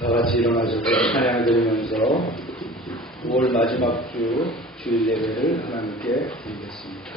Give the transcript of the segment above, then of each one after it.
다 같이 일어나셔서 찬양을 드리면서 5월 마지막 주 주일 예배를 하나님께 드리겠습니다.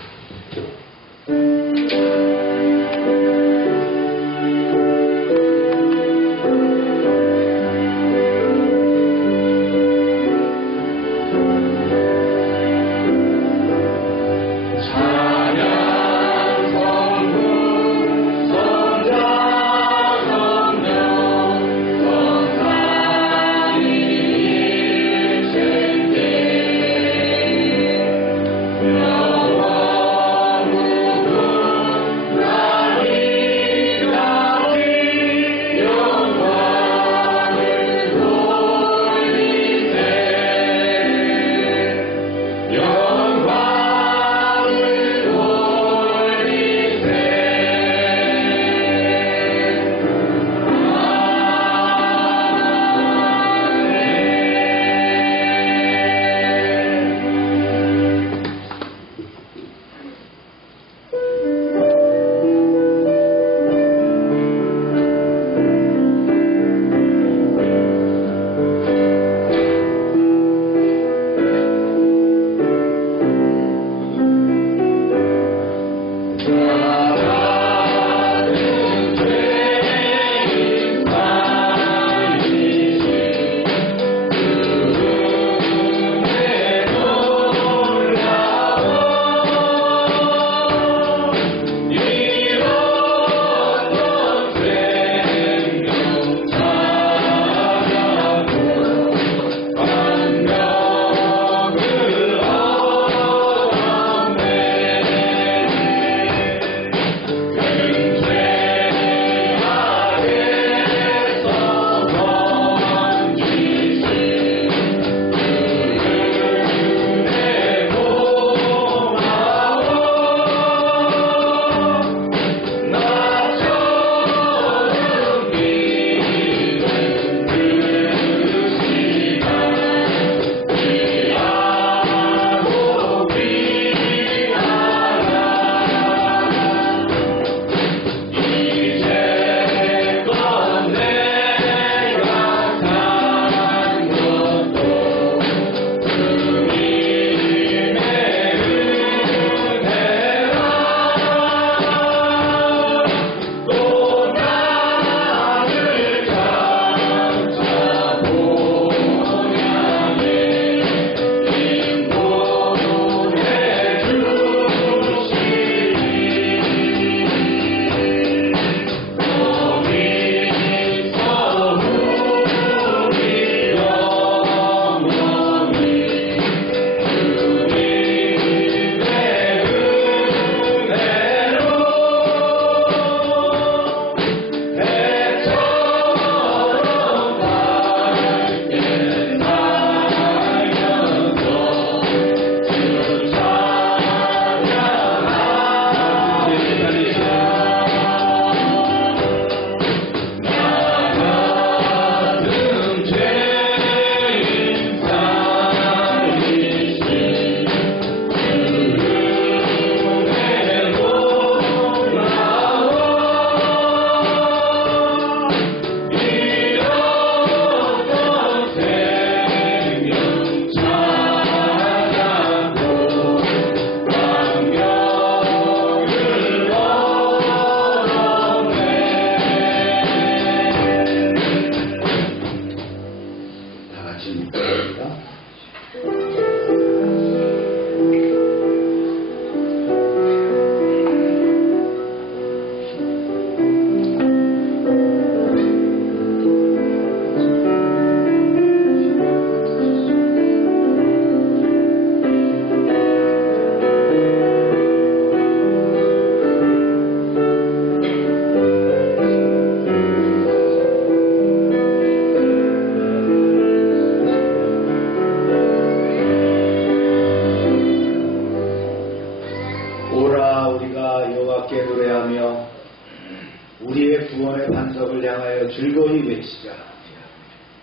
즐거이 외치자.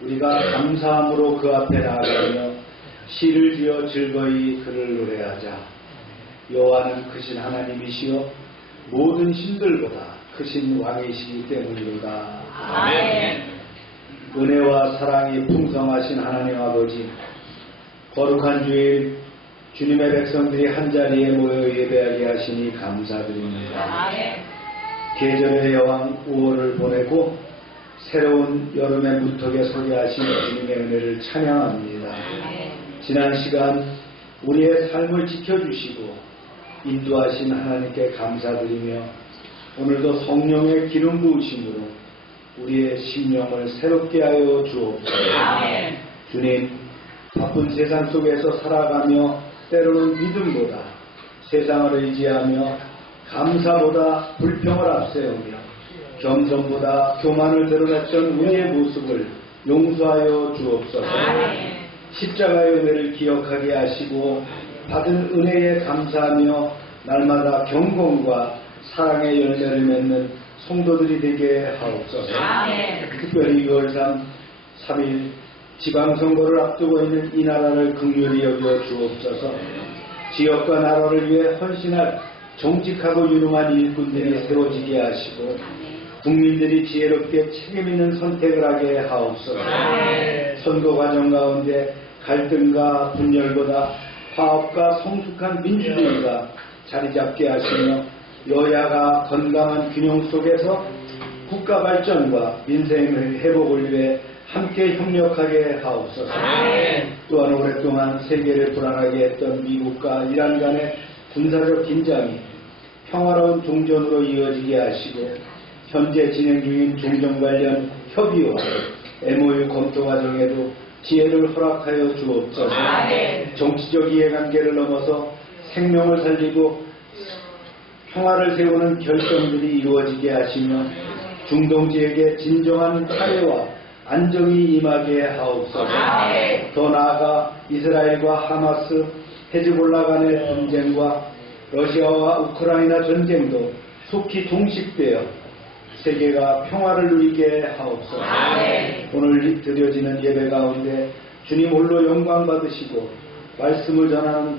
우리가 감사함으로 그 앞에 나아가며 시를 지어 즐거이 그를 노래하자. 여호와는 크신 하나님이시여 모든 신들보다 크신 왕이시기 때문이로다. 아멘. 은혜와 사랑이 풍성하신 하나님 아버지, 거룩한 주일 주님의 백성들이 한자리에 모여 예배하게 하시니 감사드립니다. 아멘. 계절의 여왕 5월을 보내고 새로운 여름의 무턱에 서게 하신 주님의 은혜를 찬양합니다. 지난 시간 우리의 삶을 지켜주시고 인도하신 하나님께 감사드리며 오늘도 성령의 기름 부으심으로 우리의 심령을 새롭게 하여 주옵소서. 아멘. 주님, 바쁜 세상 속에서 살아가며 때로는 믿음보다 세상을 의지하며 감사보다 불평을 앞세우며 겸손보다 교만을 드러냈던 우리의 모습을 용서하여 주옵소서. 아멘. 십자가의 은혜를 기억하게 하시고 받은 은혜에 감사하며 날마다 경건과 사랑의 열매를 맺는 성도들이 되게 하옵소서. 아멘. 특별히 6월 3일 지방선거를 앞두고 있는 이 나라를 긍휼히 여겨 주옵소서. 지역과 나라를 위해 헌신할 정직하고 유능한 일꾼들이 세워지게 하시고 국민들이 지혜롭게 책임있는 선택을 하게 하옵소서. 선거 과정 가운데 갈등과 분열보다 화합과 성숙한 민주주의가 자리 잡게 하시며 여야가 건강한 균형 속에서 국가 발전과 민생의 회복을 위해 함께 협력하게 하옵소서. 또한 오랫동안 세계를 불안하게 했던 미국과 이란 간의 군사적 긴장이 평화로운 종전으로 이어지게 하시고 현재 진행 중인 종전 관련 협의와 MOU 검토 과정에도 지혜를 허락하여 주옵소서. 정치적 이해관계를 넘어서 생명을 살리고 평화를 세우는 결정들이 이루어지게 하시며 중동 지역에 진정한 화해와 안정이 임하게 하옵소서. 더 나아가 이스라엘과 하마스, 헤즈볼라 간의 분쟁과 러시아와 우크라이나 전쟁도 속히 종식되어 세계가 평화를 누리게 하옵소서. 오늘 드려지는 예배 가운데 주님 홀로 영광 받으시고 말씀을 전하는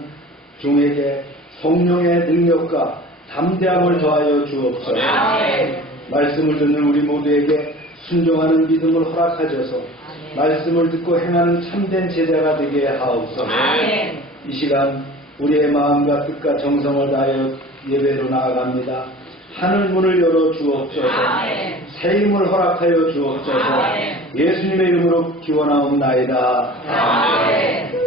종에게 성령의 능력과 담대함을 더하여 주옵소서. 말씀을 듣는 우리 모두에게 순종하는 믿음을 허락하셔서 말씀을 듣고 행하는 참된 제자가 되게 하옵소서. 이 시간 우리의 마음과 뜻과 정성을 다하여 예배로 나아갑니다. 하늘 문을 열어 주옵소서. 새 힘을 허락하여 주옵소서. 예수님의 이름으로 기원하옵나이다. 아멘.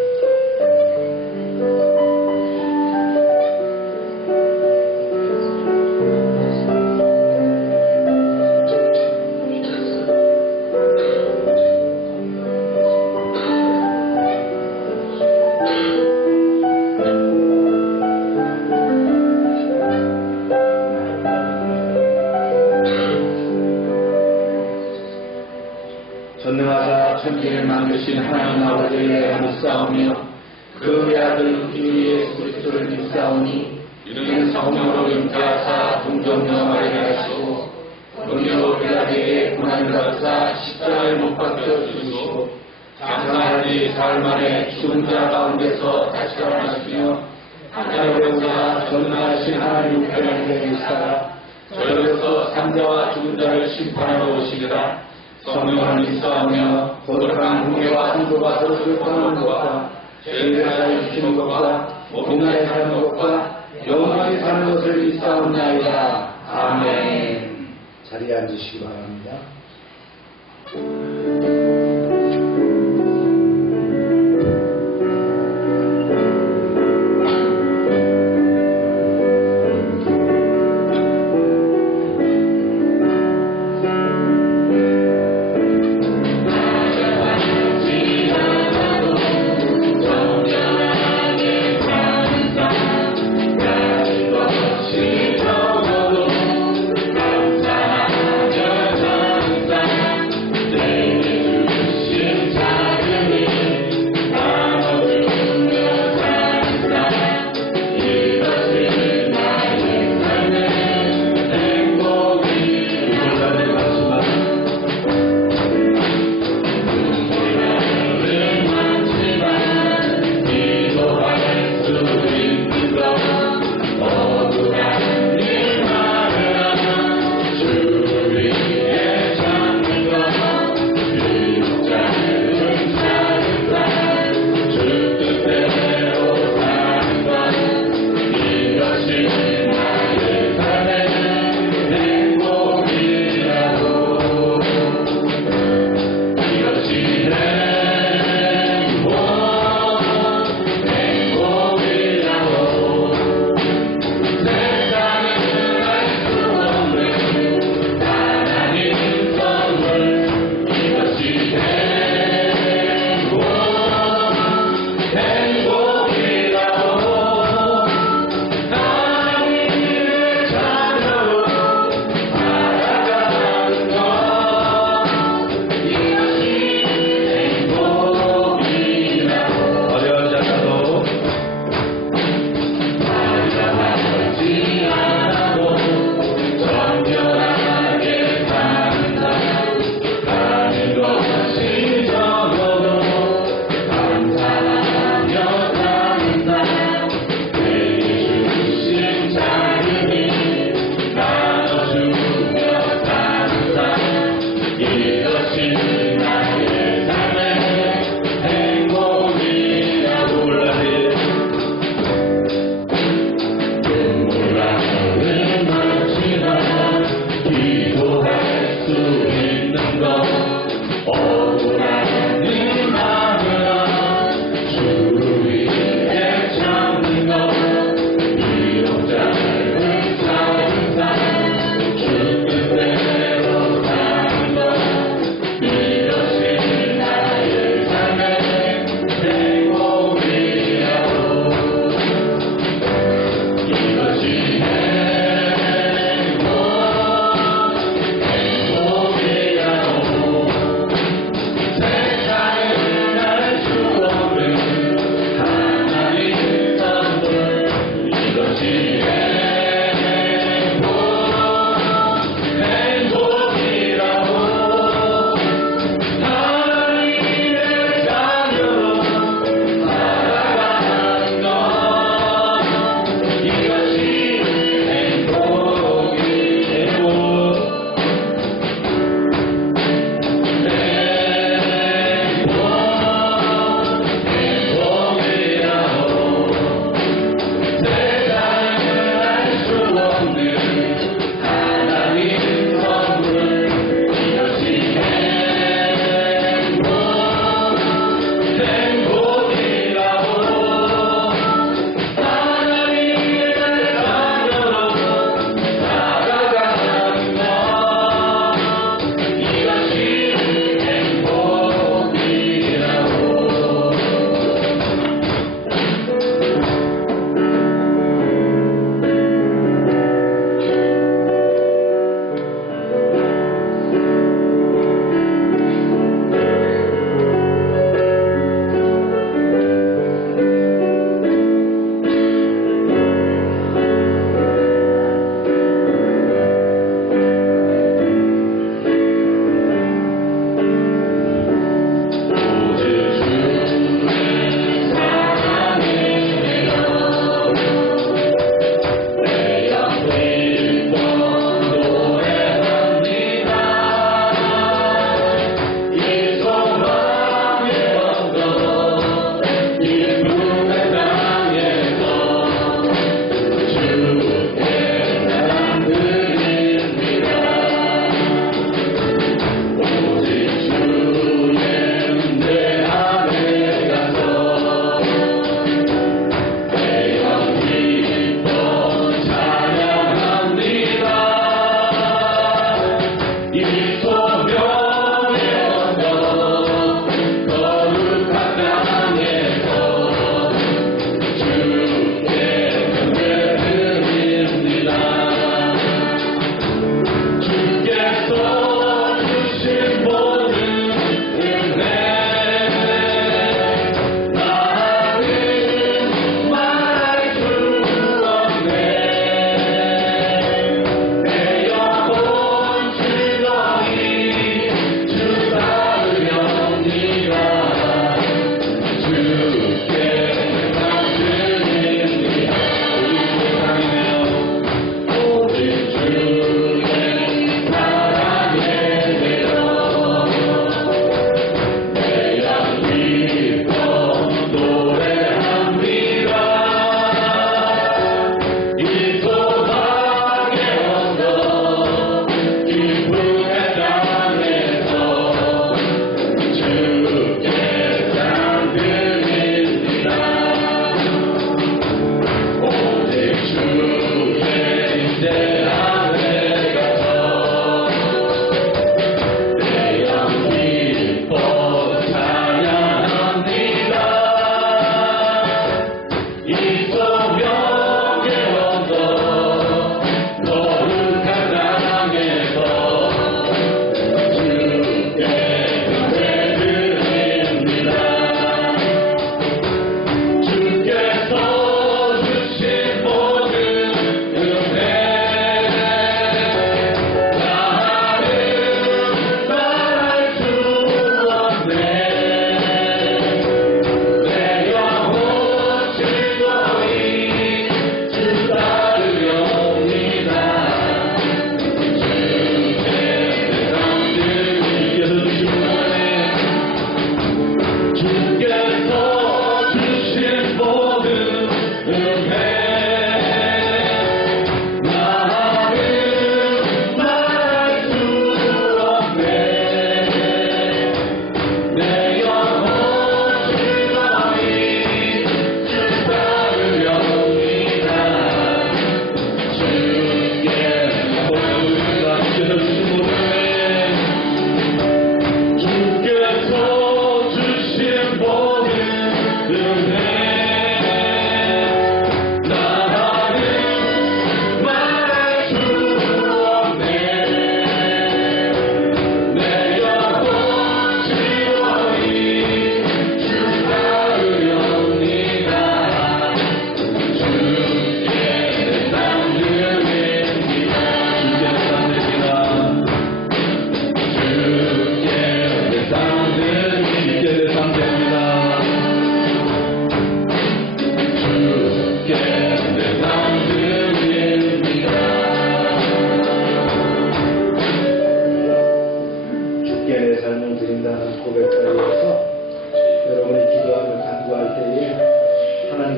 전능하사 천지를 만드신 하나님 아버지를 믿사오며 그 외아들 주 예수 그리스도를 믿사오니 이는 성령으로 잉태하사 동정녀 마리아를 하시고 본디오 빌라도에게 고난을 받으사 십자가에 못 박혀 죽으시고 장사한 지 사흘 만에 죽은 자 가운데서 다시 살아나시며 하늘에 오사 전능하신 하나님 우편에 계시다가 저희로서 산자와 죽은 자를 심판하러 오시리라. 성령을 믿사오며 거룩한 공예와 성도가 서로 교통하는 것과 죄를 사하여 주시는 것과 몸에 사는 것과 영원히 사는 것을 믿사옵나이다. 아멘. 자리에 앉으시기 바랍니다. 내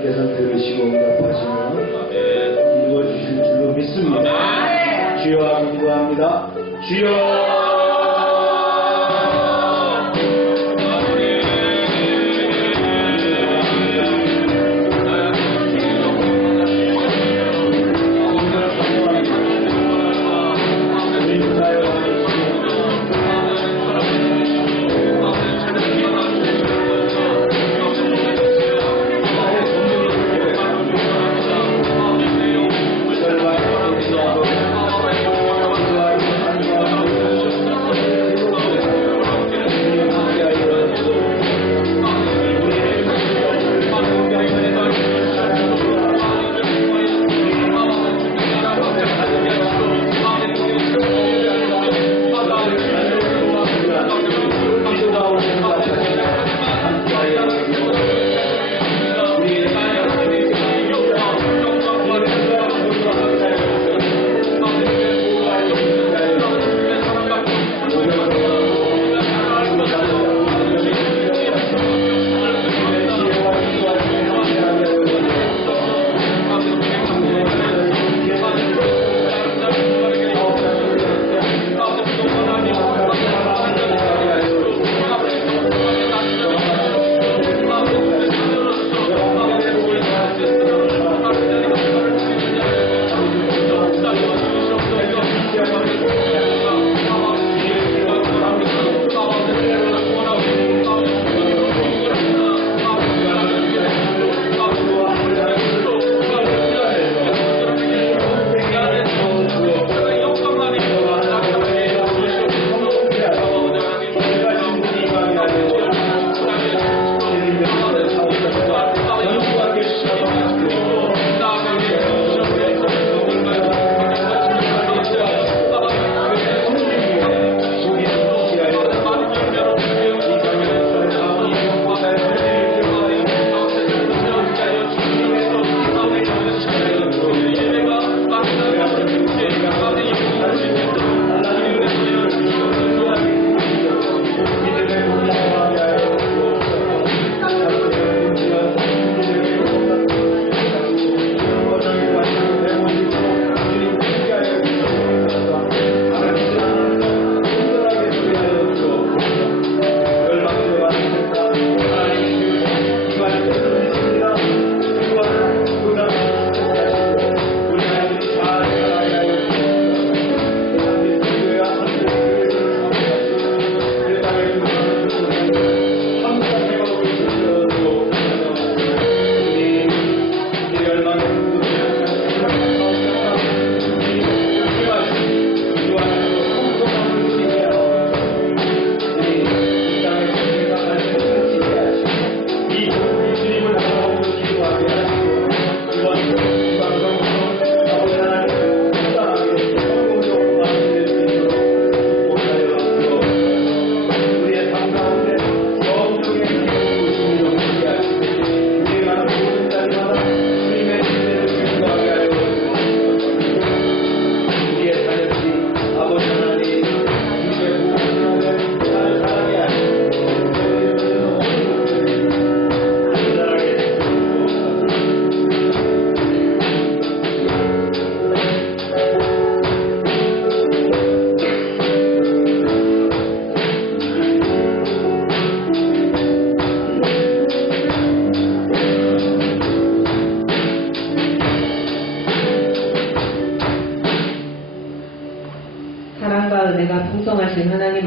하나님께서 들으시고 응답하시며 이루어주실 줄로 믿습니다. 주여 기도합니다. 주여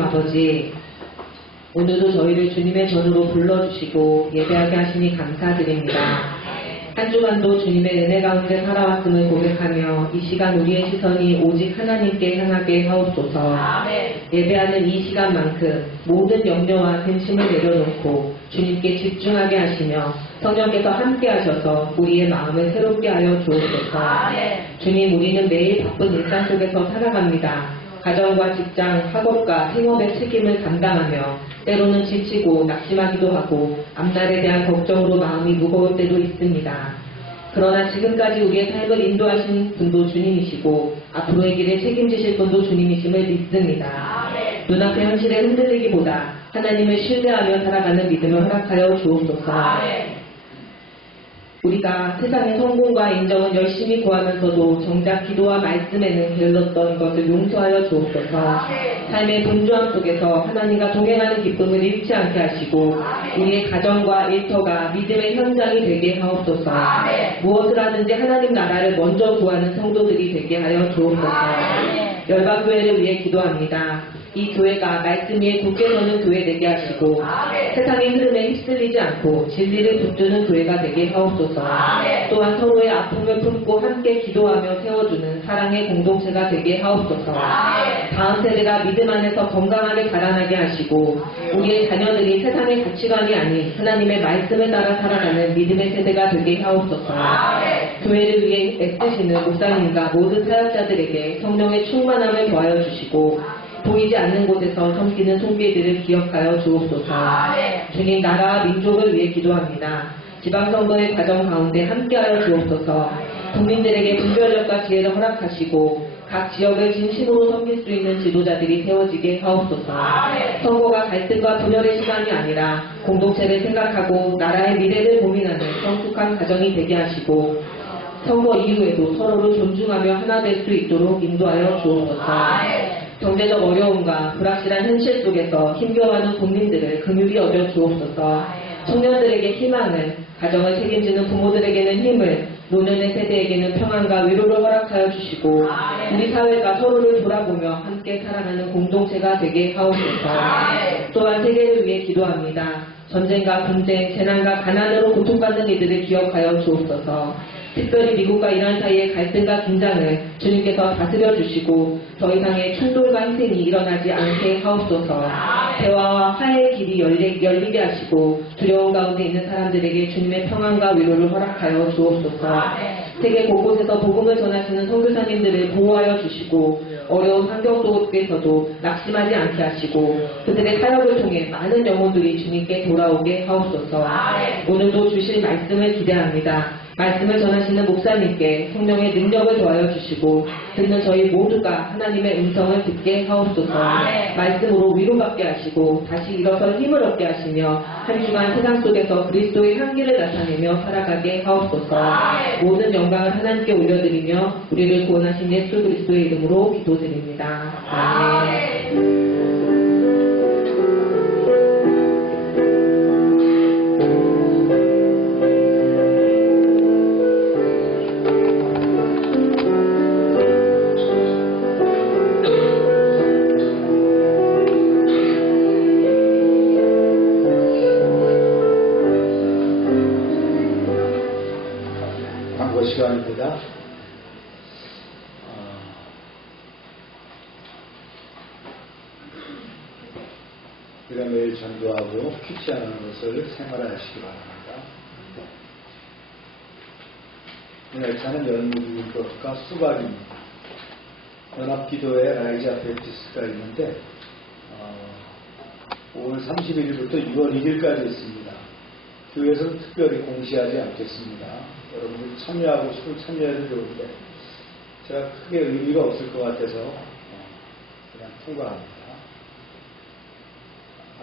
아버지, 오늘도 저희를 주님의 전으로 불러주시고 예배하게 하시니 감사드립니다. 한 주간도 주님의 은혜 가운데 살아왔음을 고백하며 이 시간 우리의 시선이 오직 하나님께 향하게 하옵소서. 예배하는 이 시간만큼 모든 염려와 근심을 내려놓고 주님께 집중하게 하시며 성령께서 함께 하셔서 우리의 마음을 새롭게 하여 주옵소서. 주님, 우리는 매일 바쁜 일상 속에서 살아갑니다. 가정과 직장, 학업과 생업의 책임을 감당하며 때로는 지치고 낙심하기도 하고 앞날에 대한 걱정으로 마음이 무거울 때도 있습니다. 그러나 지금까지 우리의 삶을 인도하신 분도 주님이시고 앞으로의 길을 책임지실 분도 주님이심을 믿습니다. 눈앞의 현실에 흔들리기보다 하나님을 신뢰하며 살아가는 믿음을 허락하여 주옵소서. 우리가 세상의 성공과 인정은 열심히 구하면서도 정작 기도와 말씀에는 게을렀던 것을 용서하여 주옵소서. 삶의 분주함 속에서 하나님과 동행하는 기쁨을 잃지 않게 하시고 우리의 가정과 일터가 믿음의 현장이 되게 하옵소서. 무엇을 하든지 하나님 나라를 먼저 구하는 성도들이 되게 하여 주옵소서. 열방교회를 위해 기도합니다. 이 교회가 말씀 위에 굳게 서는 교회 되게 하시고 세상의 흐름에 휩쓸리지 않고 진리를 붙드는 교회가 되게 하옵소서. 또한 서로의 아픔을 품고 함께 기도하며 세워주는 사랑의 공동체가 되게 하옵소서. 다음 세대가 믿음 안에서 건강하게 자라나게 하시고 우리의 자녀들이 세상의 가치관이 아닌 하나님의 말씀을 따라 살아가는 믿음의 세대가 되게 하옵소서. 교회를 위해 애쓰시는 목사님과 모든 사역자들에게 성령의 충만함을 더하여 주시고 보이지 않는 곳에서 섬기는 손길들을 기억하여 주옵소서. 주님, 나라와 민족을 위해 기도합니다. 지방선거의 과정 가운데 함께하여 주옵소서. 국민들에게 분별력과 지혜를 허락하시고 각 지역을 진심으로 섬길 수 있는 지도자들이 세워지게 하옵소서. 선거가 갈등과 분열의 시간이 아니라 공동체를 생각하고 나라의 미래를 고민하는 성숙한 가정이 되게 하시고 선거 이후에도 서로를 존중하며 하나 될 수 있도록 인도하여 주옵소서. 경제적 어려움과 불확실한 현실 속에서 힘겨워하는 국민들을 긍휼히 여겨 주옵소서. 청년들에게 희망을, 가정을 책임지는 부모들에게는 힘을, 노년의 세대에게는 평안과 위로를 허락하여 주시고 우리 사회가 서로를 돌아보며 함께 살아가는 공동체가 되게 하옵소서. 또한 세계를 위해 기도합니다. 전쟁과 분쟁, 재난과 가난으로 고통받는 이들을 기억하여 주옵소서. 특별히 미국과 이란 사이의 갈등과 긴장을 주님께서 다스려 주시고 더 이상의 충돌과 희생이 일어나지 않게 하옵소서. 대화와 화해의 길이 열리게 하시고 두려움 가운데 있는 사람들에게 주님의 평안과 위로를 허락하여 주옵소서. 세계 곳곳에서 복음을 전하시는 선교사님들을 보호하여 주시고 어려운 환경 속에서도 낙심하지 않게 하시고 그들의 사역을 통해 많은 영혼들이 주님께 돌아오게 하옵소서. 오늘도 주실 말씀을 기대합니다. 말씀을 전하시는 목사님께 성령의 능력을 더하여 주시고 듣는 저희 모두가 하나님의 음성을 듣게 하옵소서. 말씀으로 위로받게 하시고 다시 일어서 힘을 얻게 하시며 한 주간 세상 속에서 그리스도의 향기를 나타내며 살아가게 하옵소서. 모든 영광을 하나님께 올려드리며 우리를 구원하신 예수 그리스도의 이름으로 기도드립니다. 아멘. 시간입니다. 우리가 매일 전도하고 퀴치하는 것을 생활하시기 바랍니다. 오늘 차는 열무기과 수박입니다. 연합기도회 라이자 베프티스트가 있는데 5월 31일부터 6월 1일까지 있습니다. 교회에서는 특별히 공시하지 않겠습니다. 여러분들 참여하고 싶으면 참여해도 좋은데 제가 크게 의미가 없을 것 같아서 그냥 통과합니다.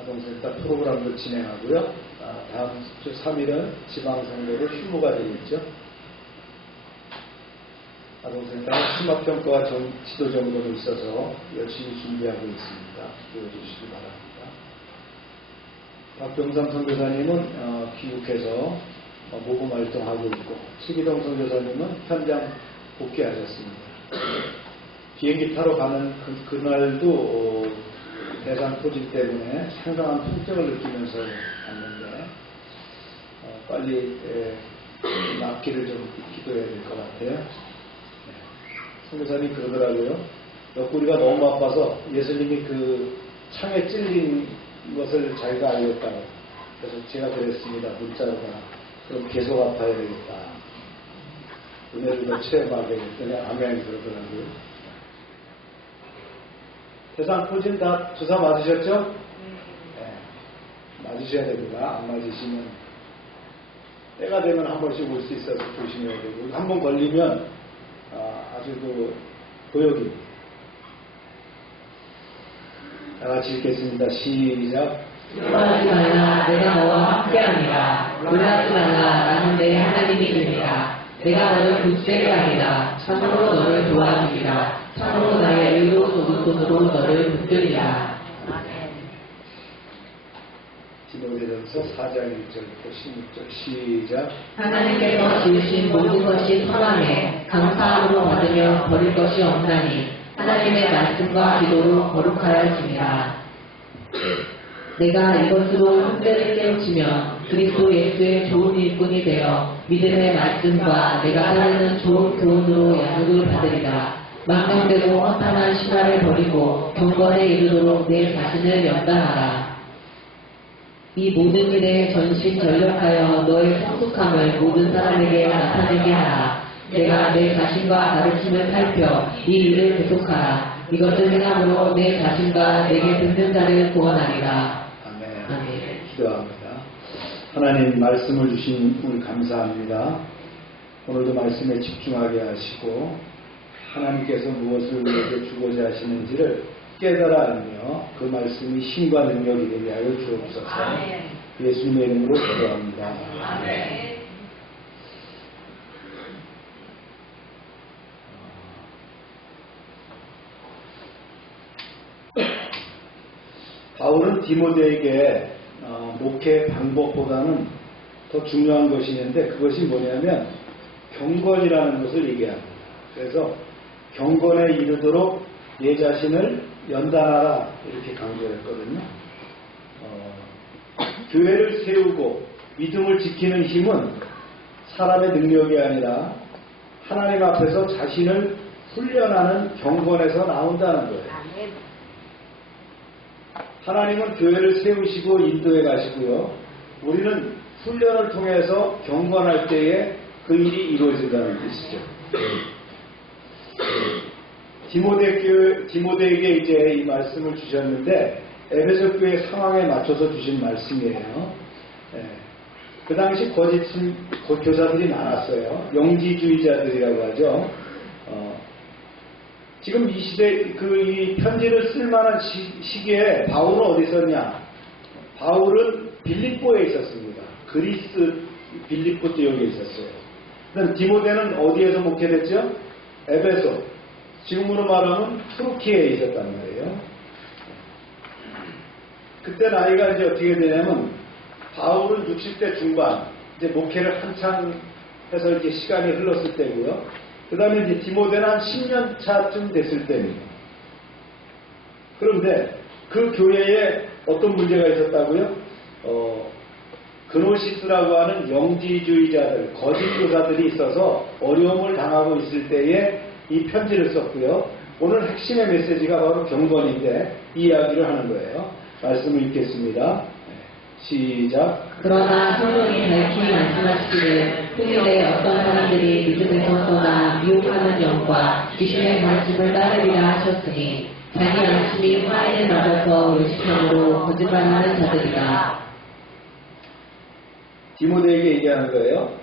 아동센터 프로그램도 진행하고요. 다음 주 3일은 지방선거로 휴무가 되겠죠. 아동센터는 심화평가와 지도정보도 있어서 열심히 준비하고 있습니다. 기도해주시기 바랍니다. 박병삼 선교사님은 귀국해서 모금 활동하고 있고 최기동 선교사님은 현장 복귀하셨습니다. 비행기 타러 가는 그날도 대상 토질 때문에 상당한 통증을 느끼면서 갔는데 빨리 낫기를 좀 기도해야 될 것 같아요. 선교사님이 그러더라고요. 옆구리가 너무 아파서 예수님이 그 창에 찔린 것을 자기가 알렸다고. 그래서 제가 그랬습니다. 문자로가. 그럼 계속 아파야 되겠다. 은혜를 더 체험하게 했더니 아멘 그러더라고요. 대상포진 다 주사 맞으셨죠? 네. 맞으셔야 됩니다. 안 맞으시면 때가 되면 한 번씩 올 수 있어서 조심해야 되고 한 번 걸리면 아주 그 고역입니다. 다 같이 읽겠습니다. 시작. 두려워하지 말라. 내가 너와 함께하니라. 놀라지 말라. 나는 내 하나님이니라. 내가 너를 굳세게 하리라. 참으로 너를 도와주리라. 참으로 나의 의로 쏟은 손으로 너를 붙들리라. 디모데전서 4장 1절부터 16절 시작. 하나님께서 지으신 모든 것이 선하매 감사함으로 받으며 버릴 것이 없나니 하나님의 말씀과 기도로 거룩하여지니라. 내가 이것으로 형제를 깨우치면 그리스도 예수의 좋은 일꾼이 되어 믿음의 말씀과 내가 따르는 좋은 교훈으로 양육을 받으리라. 망령되고 허탄한 신화를 버리고 경건에 이르도록 내 자신을 연단하라. 이 모든 일에 전심전력하여 너의 성숙함을 모든 사람에게 나타내게 하라. 내가 내 자신과 가르침을 살펴 이 일을 계속하라. 이것을 행함으로 내 자신과 내게 듣는 자를 구원하리라. 아멘. 기도합니다. 하나님 말씀을 주신 우리 감사합니다. 오늘도 말씀에 집중하게 하시고 하나님께서 무엇을 우리에게 주고자 하시는지를 깨달아 알며 그 말씀이 힘과 능력이 되게 하여 주옵소서. 예수님의 이름으로 기도합니다. 아멘. 바울은 디모데에게 목회 방법보다는 더 중요한 것이 있는데 그것이 뭐냐면 경건이라는 것을 얘기합니다. 그래서 경건에 이르도록 내 자신을 연단하라 이렇게 강조했거든요. 교회를 세우고 믿음을 지키는 힘은 사람의 능력이 아니라 하나님 앞에서 자신을 훈련하는 경건에서 나온다는 거예요. 하나님은 교회를 세우시고 인도해 가시고요. 우리는 훈련을 통해서 경건할 때에 그 일이 이루어진다는 뜻이죠. 디모데에게 이제 이 말씀을 주셨는데 에베소 교회 상황에 맞춰서 주신 말씀이에요. 그 당시 거짓 교사들이 많았어요. 영지주의자들이라고 하죠. 지금 이 시대 이 편지를 쓸 만한 시기에 바울은 어디 있었냐? 바울은 빌립보에 있었습니다. 그리스 빌립보 지역에 있었어요. 그다음 디모데는 어디에서 목회됐죠? 에베소. 지금으로 말하면 투르키에 있었단 말이에요. 그때 나이가 이제 어떻게 되냐면 바울은 60대 중반, 이제 목회를 한창 해서 이제 시간이 흘렀을 때고요. 그 다음에 이제 디모데는 한 10년 차쯤 됐을 때입니다. 그런데 그 교회에 어떤 문제가 있었다고요? 그노시스라고 하는 영지주의자들, 거짓 교사들이 있어서 어려움을 당하고 있을 때에 이 편지를 썼고요. 오늘 핵심의 메시지가 바로 경건인데 이 이야기를 하는 거예요. 말씀을 읽겠습니다. 시작. 그러나 성령이 밝히 말씀하시기를 후일에 어떤 사람들이 믿음에서 떠나 미혹하는 영과 귀신의 가르침을 따르리라 하셨으니 자기 양심이 화인에 맞아서 의식함으로 거짓말하는 자들이다. 디모데에게 얘기하는 거예요.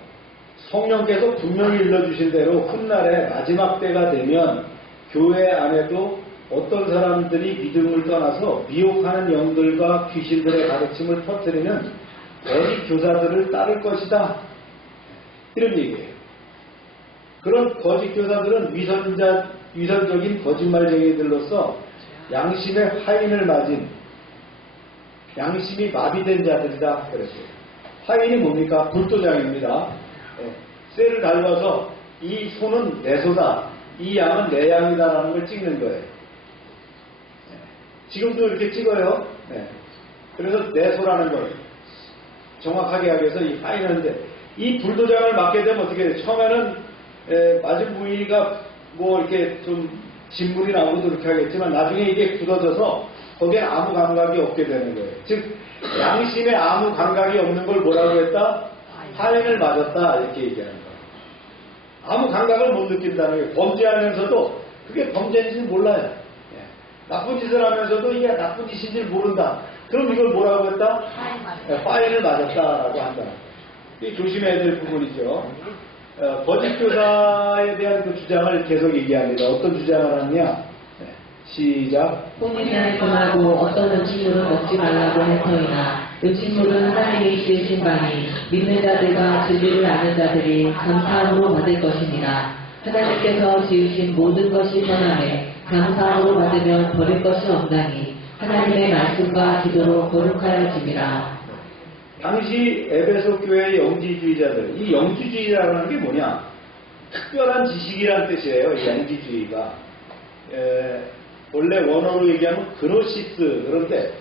성령께서 분명히 일러주신 대로 훗날에 마지막 때가 되면 교회 안에도 어떤 사람들이 믿음을 떠나서 미혹하는 영들과 귀신들의 가르침을 퍼뜨리는 거짓 교사들을 따를 것이다. 이런 얘기예요. 그런 거짓 교사들은 위선적인 거짓말쟁이들로서 양심의 화인을 맞은 양심이 마비된 자들이다. 그랬어요. 화인이 뭡니까? 불도장입니다. 쇠를 달궈서 이 소는 내 소다, 이 양은 내 양이다라는 걸 찍는 거예요. 지금도 이렇게 찍어요. 네. 그래서 내소라는 걸 정확하게 하기 위해서 이 파이는데, 이 불도장을 맞게 되면 어떻게 돼요? 처음에는 맞은 부위가 뭐 이렇게 좀 진물이 나오고도 이렇게 하겠지만 나중에 이게 굳어져서 거기에 아무 감각이 없게 되는 거예요. 즉 양심에 아무 감각이 없는 걸 뭐라고 했다? 파인을 맞았다 이렇게 얘기하는 거예요. 아무 감각을 못 느낀다는 게, 범죄하면서도 그게 범죄인지 몰라요. 나쁜 짓을 하면서도 이게 나쁜 짓인지 모른다. 그럼 이걸 뭐라고 했다? 파인을 맞았다라고 한다. 이 조심해야 될 부분이죠. 거짓 교사에 대한 그 주장을 계속 얘기합니다. 어떤 주장을 하느냐? 시작. 혼인을 금하고 어떤 음식물은 먹지 말라고 해서이나 음식물은 하나님이 지으신 바니 믿는 자들과 진리를 아는 자들이 감사함으로 받을 것이니라. 하나님께서 지으신 모든 것이 선하매 감사함으로 받으면 버릴 것이 없나니 하나님의 말씀과 기도로 거룩하여짐이라. 당시 에베소 교회의 영지주의자들, 이 영지주의라는 게 뭐냐? 특별한 지식이라는 뜻이에요. 이 영지주의가. 원래 원어로 얘기하면 그노시스, 그런데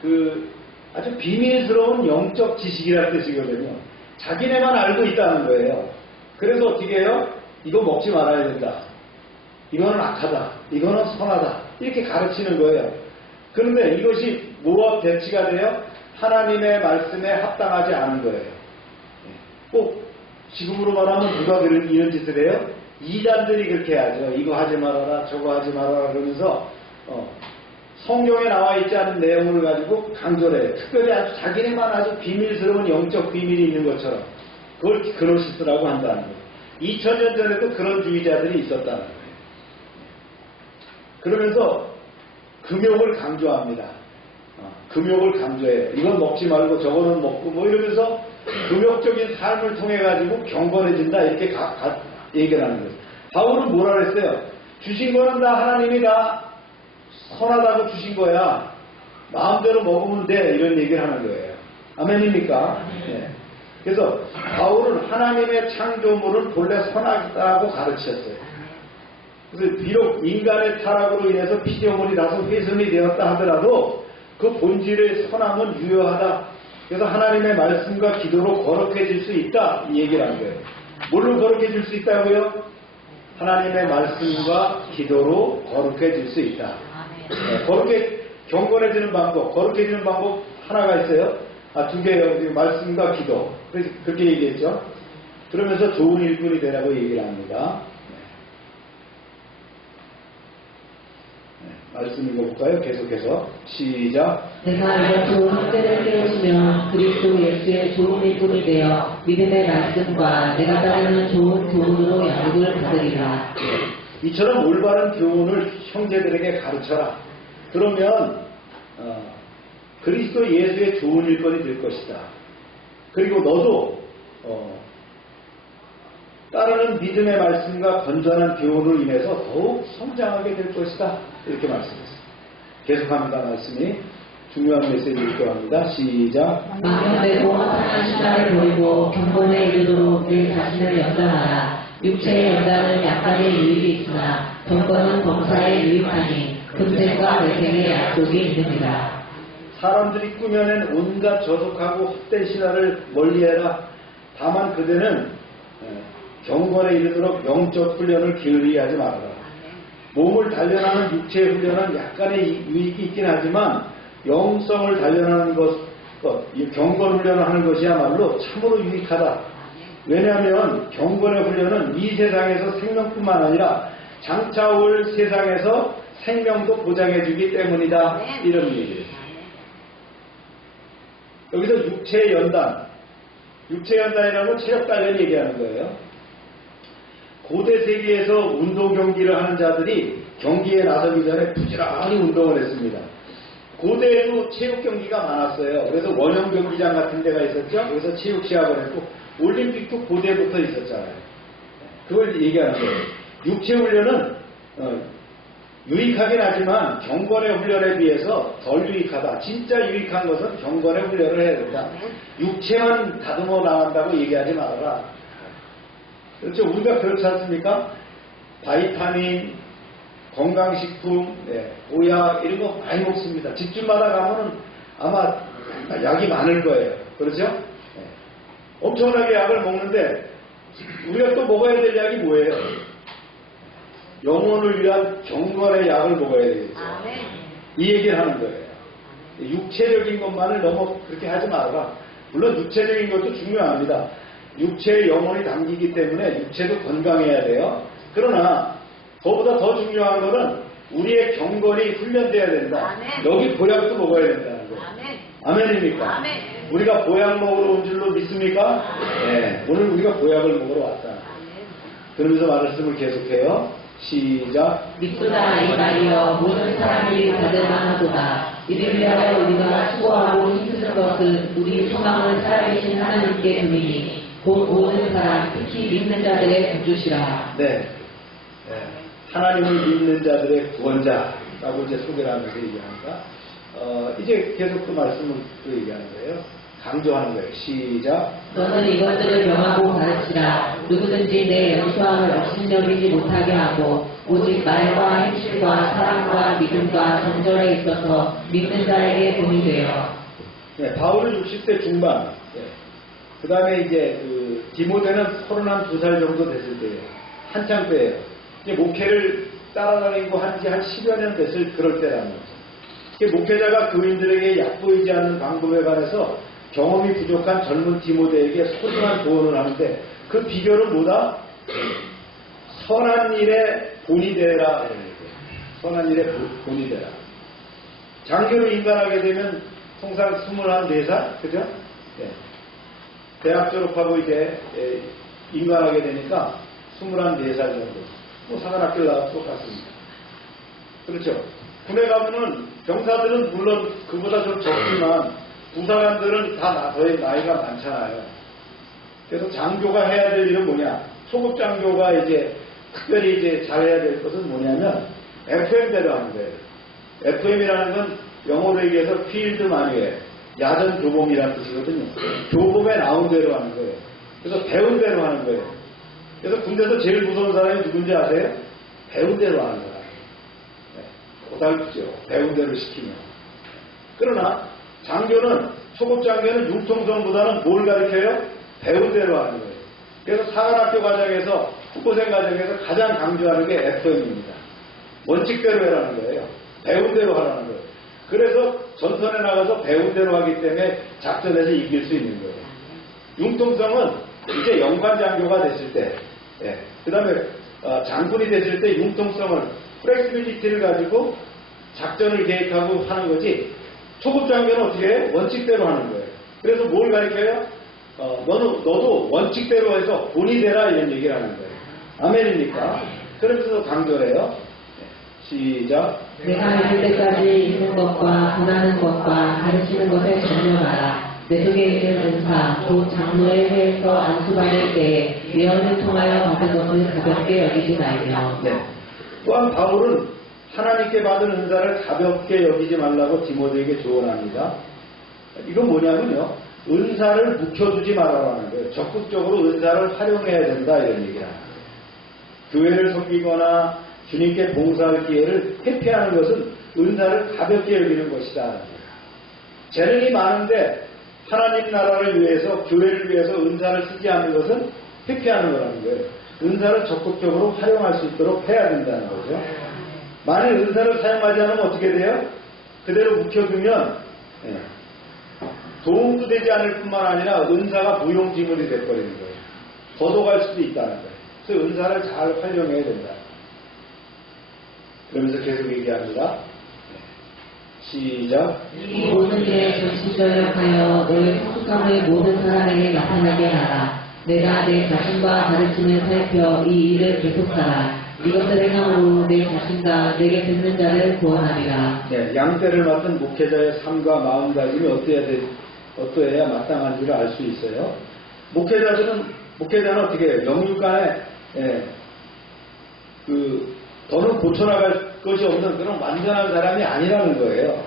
그 아주 비밀스러운 영적 지식이라는 뜻이거든요. 자기네만 알고 있다는 거예요. 그래서 어떻게 해요? 이거 먹지 말아야 된다. 이거는 악하다. 이거는 선하다. 이렇게 가르치는 거예요. 그런데 이것이 뭐와 대치가 돼요? 하나님의 말씀에 합당하지 않은 거예요. 꼭 지금으로 말하면 누가 이런 짓을 해요? 이단들이 그렇게 하죠. 이거 하지 말아라, 저거 하지 말아라 그러면서 성경에 나와 있지 않은 내용을 가지고 강조를 해요. 특별히 아주 자기네만 아주 비밀스러운 영적 비밀이 있는 것처럼 그걸 그노시스라고 한다는 거예요. 2000년 전에도 그런 주의자들이 있었다는 거예요. 그러면서 금욕을 강조합니다. 금욕을 강조해요. 이건 먹지 말고 저거는 먹고 뭐 이러면서 금욕적인 삶을 통해 가지고 경건해진다 이렇게 얘기를 하는 거예요. 바울은 뭐라 그랬어요? 주신 거는 다 하나님이 다 선하다고 주신 거야. 마음대로 먹으면 돼. 이런 얘기를 하는 거예요. 아멘입니까? 네. 그래서 바울은 하나님의 창조물은 본래 선하다고 가르쳤어요. 그래서 비록 인간의 타락으로 인해서 피조물이 다소 훼손이 되었다 하더라도 그 본질의 선함은 유효하다. 그래서 하나님의 말씀과 기도로 거룩해질 수 있다. 이 얘기를 하는 거예요. 뭘로 거룩해질 수 있다고요? 하나님의 말씀과 기도로 거룩해질 수 있다. 거룩해, 경건해지는 방법, 거룩해지는 방법 하나가 있어요. 두 개예요. 말씀과 기도. 그래서 그렇게 얘기했죠. 그러면서 좋은 일꾼이 되라고 얘기를 합니다. 말씀 읽어볼까요? 계속해서 시작. 내가 이것으로 형제를 깨우시며 그리스도 예수의 좋은 일꾼이 되어 믿음의 말씀과 내가 따르는 좋은 교훈으로 양육을 받으리라. 이처럼 올바른 교훈을 형제들에게 가르쳐라. 그러면 그리스도 예수의 좋은 일꾼이 될 것이다. 그리고 너도 따르는 믿음의 말씀과 건전한 교훈을 인해서 더욱 성장하게 될 것이다. 이렇게 말씀했습니다. 계속합니다. 말씀이 중요한 메시지를 교합니다. 시작. 망령되고 허탄한 신화를 버리고 경건에 이르도록 내 자신을 연장하라. 육체의 연장은 약간의 유익이 있으나 경건은 범사에 유익하니 금생과 내생의 약속이 있느니라. 사람들이 꾸며낸 온갖 저속하고 헛된 신화를 멀리해라. 다만 그대는 경건에 이르도록 영적 훈련을 게을리 하지 말아라. 몸을 단련하는 육체의 훈련은 약간의 유익이 있긴 하지만 영성을 단련하는 경건 훈련을 하는 것이야말로 참으로 유익하다. 왜냐하면 경건의 훈련은 이 세상에서 생명뿐만 아니라 장차 올 세상에서 생명도 보장해주기 때문이다. 이런 얘기예요. 여기서 육체의 연단, 육체의 연단이라는 건 체력 단련 얘기하는 거예요. 고대 세계에서 운동 경기를 하는 자들이 경기에 나서기 전에 부지런히 운동을 했습니다. 고대에도 체육 경기가 많았어요. 그래서 원형 경기장 같은 데가 있었죠. 그래서 체육 시합을 했고 올림픽도 고대부터 있었잖아요. 그걸 얘기하는 거예요. 육체 훈련은 유익하긴 하지만 경건의 훈련에 비해서 덜 유익하다. 진짜 유익한 것은 경건의 훈련을 해야 된다. 육체만 다듬어 나간다고 얘기하지 말아라. 그렇죠. 우리가 그렇지 않습니까? 바이타민, 건강식품, 보약 이런 거 많이 먹습니다. 집집마다 가면은 아마 약이 많을 거예요. 그렇죠? 엄청나게 약을 먹는데 우리가 또 먹어야 될 약이 뭐예요? 영혼을 위한 경건의 약을 먹어야 되겠죠. 이 얘기를 하는 거예요. 육체적인 것만을 너무 그렇게 하지 말아라. 물론 육체적인 것도 중요합니다. 육체에 영혼이 담기기 때문에 육체도 건강해야 돼요. 그러나 그보다 더 중요한 것은 우리의 경건이 훈련돼야 된다. 여기 보약도 먹어야 된다는 거예요. 아멘입니까? 우리가 보약 먹으러 온 줄로 믿습니까? 네. 오늘 우리가 보약을 먹으러 왔다. 그러면서 말씀을 계속해요. 시작. 믿구나 이 말이여 모든 사람이 받을만하도다. 이를 위하여 우리가 수고하고 힘쓰는 것은 우리 소망을 살아계신 하나님께 두리니 곧 모든 사람 특히 믿는 자들의 구주시라. 네. 하나님을 믿는 자들의 구원자라고 이제 소개를 하면서 얘기합니다. 이제 계속 그 말씀을 또 얘기하는 거예요. 강조하는 거예요. 시작. 너는 이것들을 명하고 가르치라. 누구든지 내 연수함을 업신여기지 못하게 하고 오직 말과 행실과 사랑과 믿음과 정절에 있어서 믿는 자에게 본이 되어. 네, 바울은 60대 중반. 그 다음에 이제 디모데는 32살 정도 됐을 때예요. 한창 때예요. 이제 목회를 따라다니고 한지 한 10여 년 됐을 그럴 때라는 거죠. 목회자가 교인들에게 얕보이지 않는 방법에 관해서 경험이 부족한 젊은 디모데에게 소중한 조언을 하는데 그 비결은 뭐다? 선한 일에 본이 되라. 선한 일에 본이 되라. 장교로 인간하게 되면 통상 24살, 그죠? 네. 대학 졸업하고 이제 인간하게 되니까 24살 정도. 뭐 사관학교 나와도 똑같습니다. 그렇죠? 군에 가면은 병사들은 물론 그보다 좀 적지만 부사관들은 다 저희 나이가 많잖아요. 그래서 장교가 해야 될 일은 뭐냐? 초급 장교가 이제 특별히 이제 잘해야 될 것은 뭐냐면 FM대로 하는 거예요. FM이라는 건 영어로 얘기해서 필드 마뉴얼, 야전 교범이라는 뜻이거든요. 교범에 나온 대로 하는 거예요. 그래서 배운 대로 하는 거예요. 그래서 군대에서 제일 무서운 사람이 누군지 아세요? 배운 대로 하는 사람. 고달프죠. 배운 대로 시키면. 그러나 장교는, 초급 장교는 융통성보다는 뭘 가르쳐요? 배운 대로 하는 거예요. 그래서 사관학교 과정에서, 후보생 과정에서 가장 강조하는 게 FM입니다. 원칙대로 해라는 거예요. 배운 대로 하라는 거예요. 그래서 전선에 나가서 배운 대로 하기 때문에 작전에서 이길 수 있는 거예요. 융통성은 이제 영관 장교가 됐을 때, 그 다음에 장군이 됐을 때 융통성을, 플렉시빌리티를 가지고 작전을 계획하고 하는 거지, 초급 장교는 어떻게 해요? 원칙대로 하는 거예요. 그래서 뭘 가르쳐요? 너도 원칙대로 해서 본이 되라, 이런 얘기를 하는 거예요. 아멘입니까? 그래서 강조를 해요. 시작. 내가 있을 때까지 있는 것과 권하는 것과 가르치는 것에 전념하라. 내 속에 있는 은사, 곧 장로의 회에서 안수받을 때에 예언을 통하여 받은 것을 가볍게 여기지 말며. 네. 또한 바울은 하나님께 받은 은사를 가볍게 여기지 말라고 디모데에게 조언합니다. 이건 뭐냐면요, 은사를 묵혀두지 말아라는 거예요. 적극적으로 은사를 활용해야 된다, 이런 얘기를 합니다. 교회를 섬기거나 주님께 봉사할 기회를 회피하는 것은 은사를 가볍게 여기는 것이다. 재능이 많은데 하나님 나라를 위해서, 교회를 위해서 은사를 쓰지 않는 것은 회피하는 거라는 거예요. 은사를 적극적으로 활용할 수 있도록 해야 된다는 거죠. 만약 은사를 사용하지 않으면 어떻게 돼요? 그대로 묵혀두면 도움도 되지 않을 뿐만 아니라 은사가 무용지물이 돼버리는 거예요. 걷어갈 수도 있다는 거예요. 그래서 은사를 잘 활용해야 된다. 그러면서 계속 얘기합니다. 시작. 이 모든 일에 전심전력하여 너의 성숙함을 모든 사람에게 나타나게 하라. 내가 내 자신과 가르침을 살펴 이 일을 계속하라. 이것들을 행함으로 내 자신과 내게 듣는 자를 구원하리라. 네, 양떼를 맡은 목회자의 삶과 마음가짐이 어떠해야 마땅한지를 알 수 있어요. 목회자는 어떻게 해요? 영육간에 더는 고쳐나갈 것이 없는 그런 완전한 사람이 아니라는 거예요.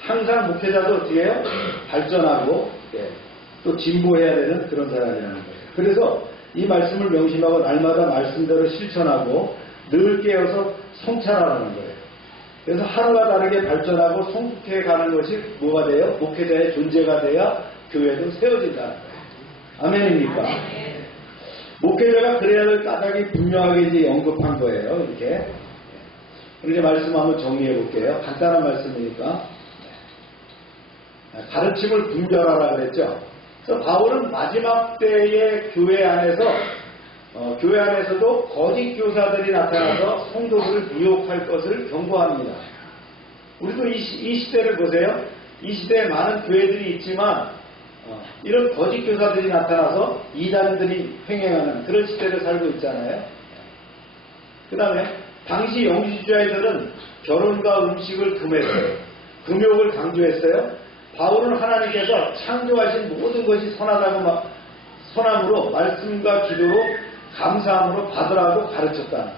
항상 목회자도 어떻게 해요? 발전하고 또 진보해야 되는 그런 사람이라는 거예요. 그래서 이 말씀을 명심하고 날마다 말씀대로 실천하고 늘 깨어서 성찰하는 거예요. 그래서 하루가 다르게 발전하고 성숙해 가는 것이 뭐가 돼요? 목회자의 존재가 돼야 교회도 세워진다는 거예요. 아멘입니까? 목회자가 그래야 될 까닭이 분명하게 이제 언급한 거예요. 이렇게. 이제 말씀 한번 정리해 볼게요. 간단한 말씀이니까. 가르침을 분별하라 그랬죠. 그래서 바울은 마지막 때의 교회 안에서도 거짓 교사들이 나타나서 성도들을 미혹할 것을 경고합니다. 우리도 이 시대를 보세요. 이 시대에 많은 교회들이 있지만 이런 거짓 교사들이 나타나서 이단들이 횡행하는 그런 시대를 살고 있잖아요. 그 다음에 당시 영지주의자들은 결혼과 음식을 금했어요. 금욕을 강조했어요. 바울은 하나님께서 창조하신 모든 것이 선함으로 말씀과 기도로 감사함으로 받으라고 가르쳤다는 거예요.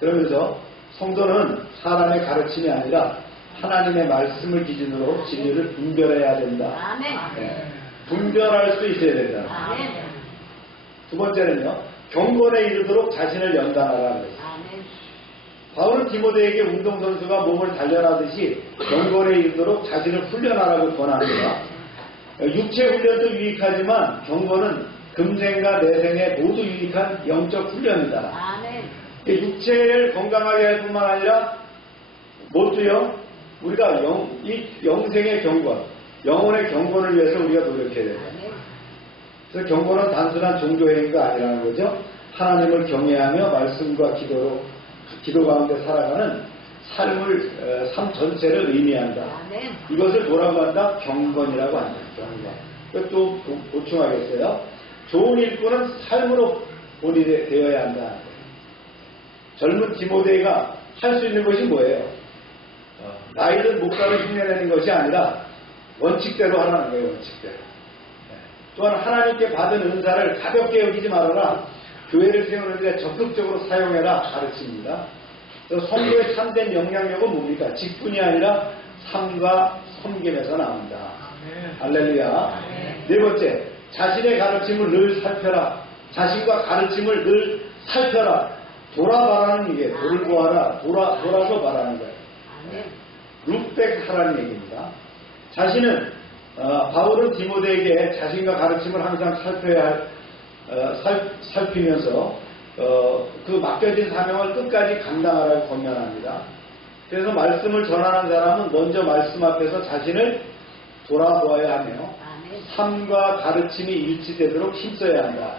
그러면서 성도는 사람의 가르침이 아니라 하나님의 말씀을 기준으로 진리를 분별해야 된다. 네. 분별할 수 있어야 된다. 두 번째는요, 경건에 이르도록 자신을 연단하라는 거예요. 바울은 디모데에게 운동선수가 몸을 단련하듯이 경건에 이르도록 자신을 훈련하라고 권합니다. 육체 훈련도 유익하지만 경건은 금생과 내생에 모두 유익한 영적 훈련이다. 육체를 건강하게 할 뿐만 아니라 모두요, 우리가 이 영생의 경건, 영혼의 경건을 위해서 우리가 노력해야 된다. 그래서 경건은 단순한 종교행위가 아니라는 거죠. 하나님을 경외하며 말씀과 기도 가운데 살아가는 삶 전체를 의미한다. 이것을 뭐라고 한다? 경건이라고 한다. 경건. 또 보충하겠어요. 좋은 일꾼은 삶으로 본이 되어야 한다. 젊은 디모데가 할 수 있는 것이 뭐예요? 나이든 목사를 흉내내는 것이 아니라 원칙대로 하라는 거예요. 원칙대로. 또한 하나님께 받은 은사를 가볍게 여기지 말아라. 교회를 세우는 데 적극적으로 사용해라 가르칩니다. 성도의 참된 영향력은 뭡니까? 직분이 아니라 삶과 섬김에서 나온다. 할렐루야. 네 번째, 자신의 가르침을 늘 살펴라. 자신과 가르침을 늘 살펴라. 돌아봐라는 얘기예요. 돌고 하라. 돌아서 말하는 거예요. 룩백 하라는 얘기입니다. 바울은 디모데에게 자신과 가르침을 항상 살피면서 그 맡겨진 사명을 끝까지 감당하라고 권면합니다. 그래서 말씀을 전하는 사람은 먼저 말씀 앞에서 자신을 돌아보아야 하며 삶과 가르침이 일치되도록 힘써야 한다.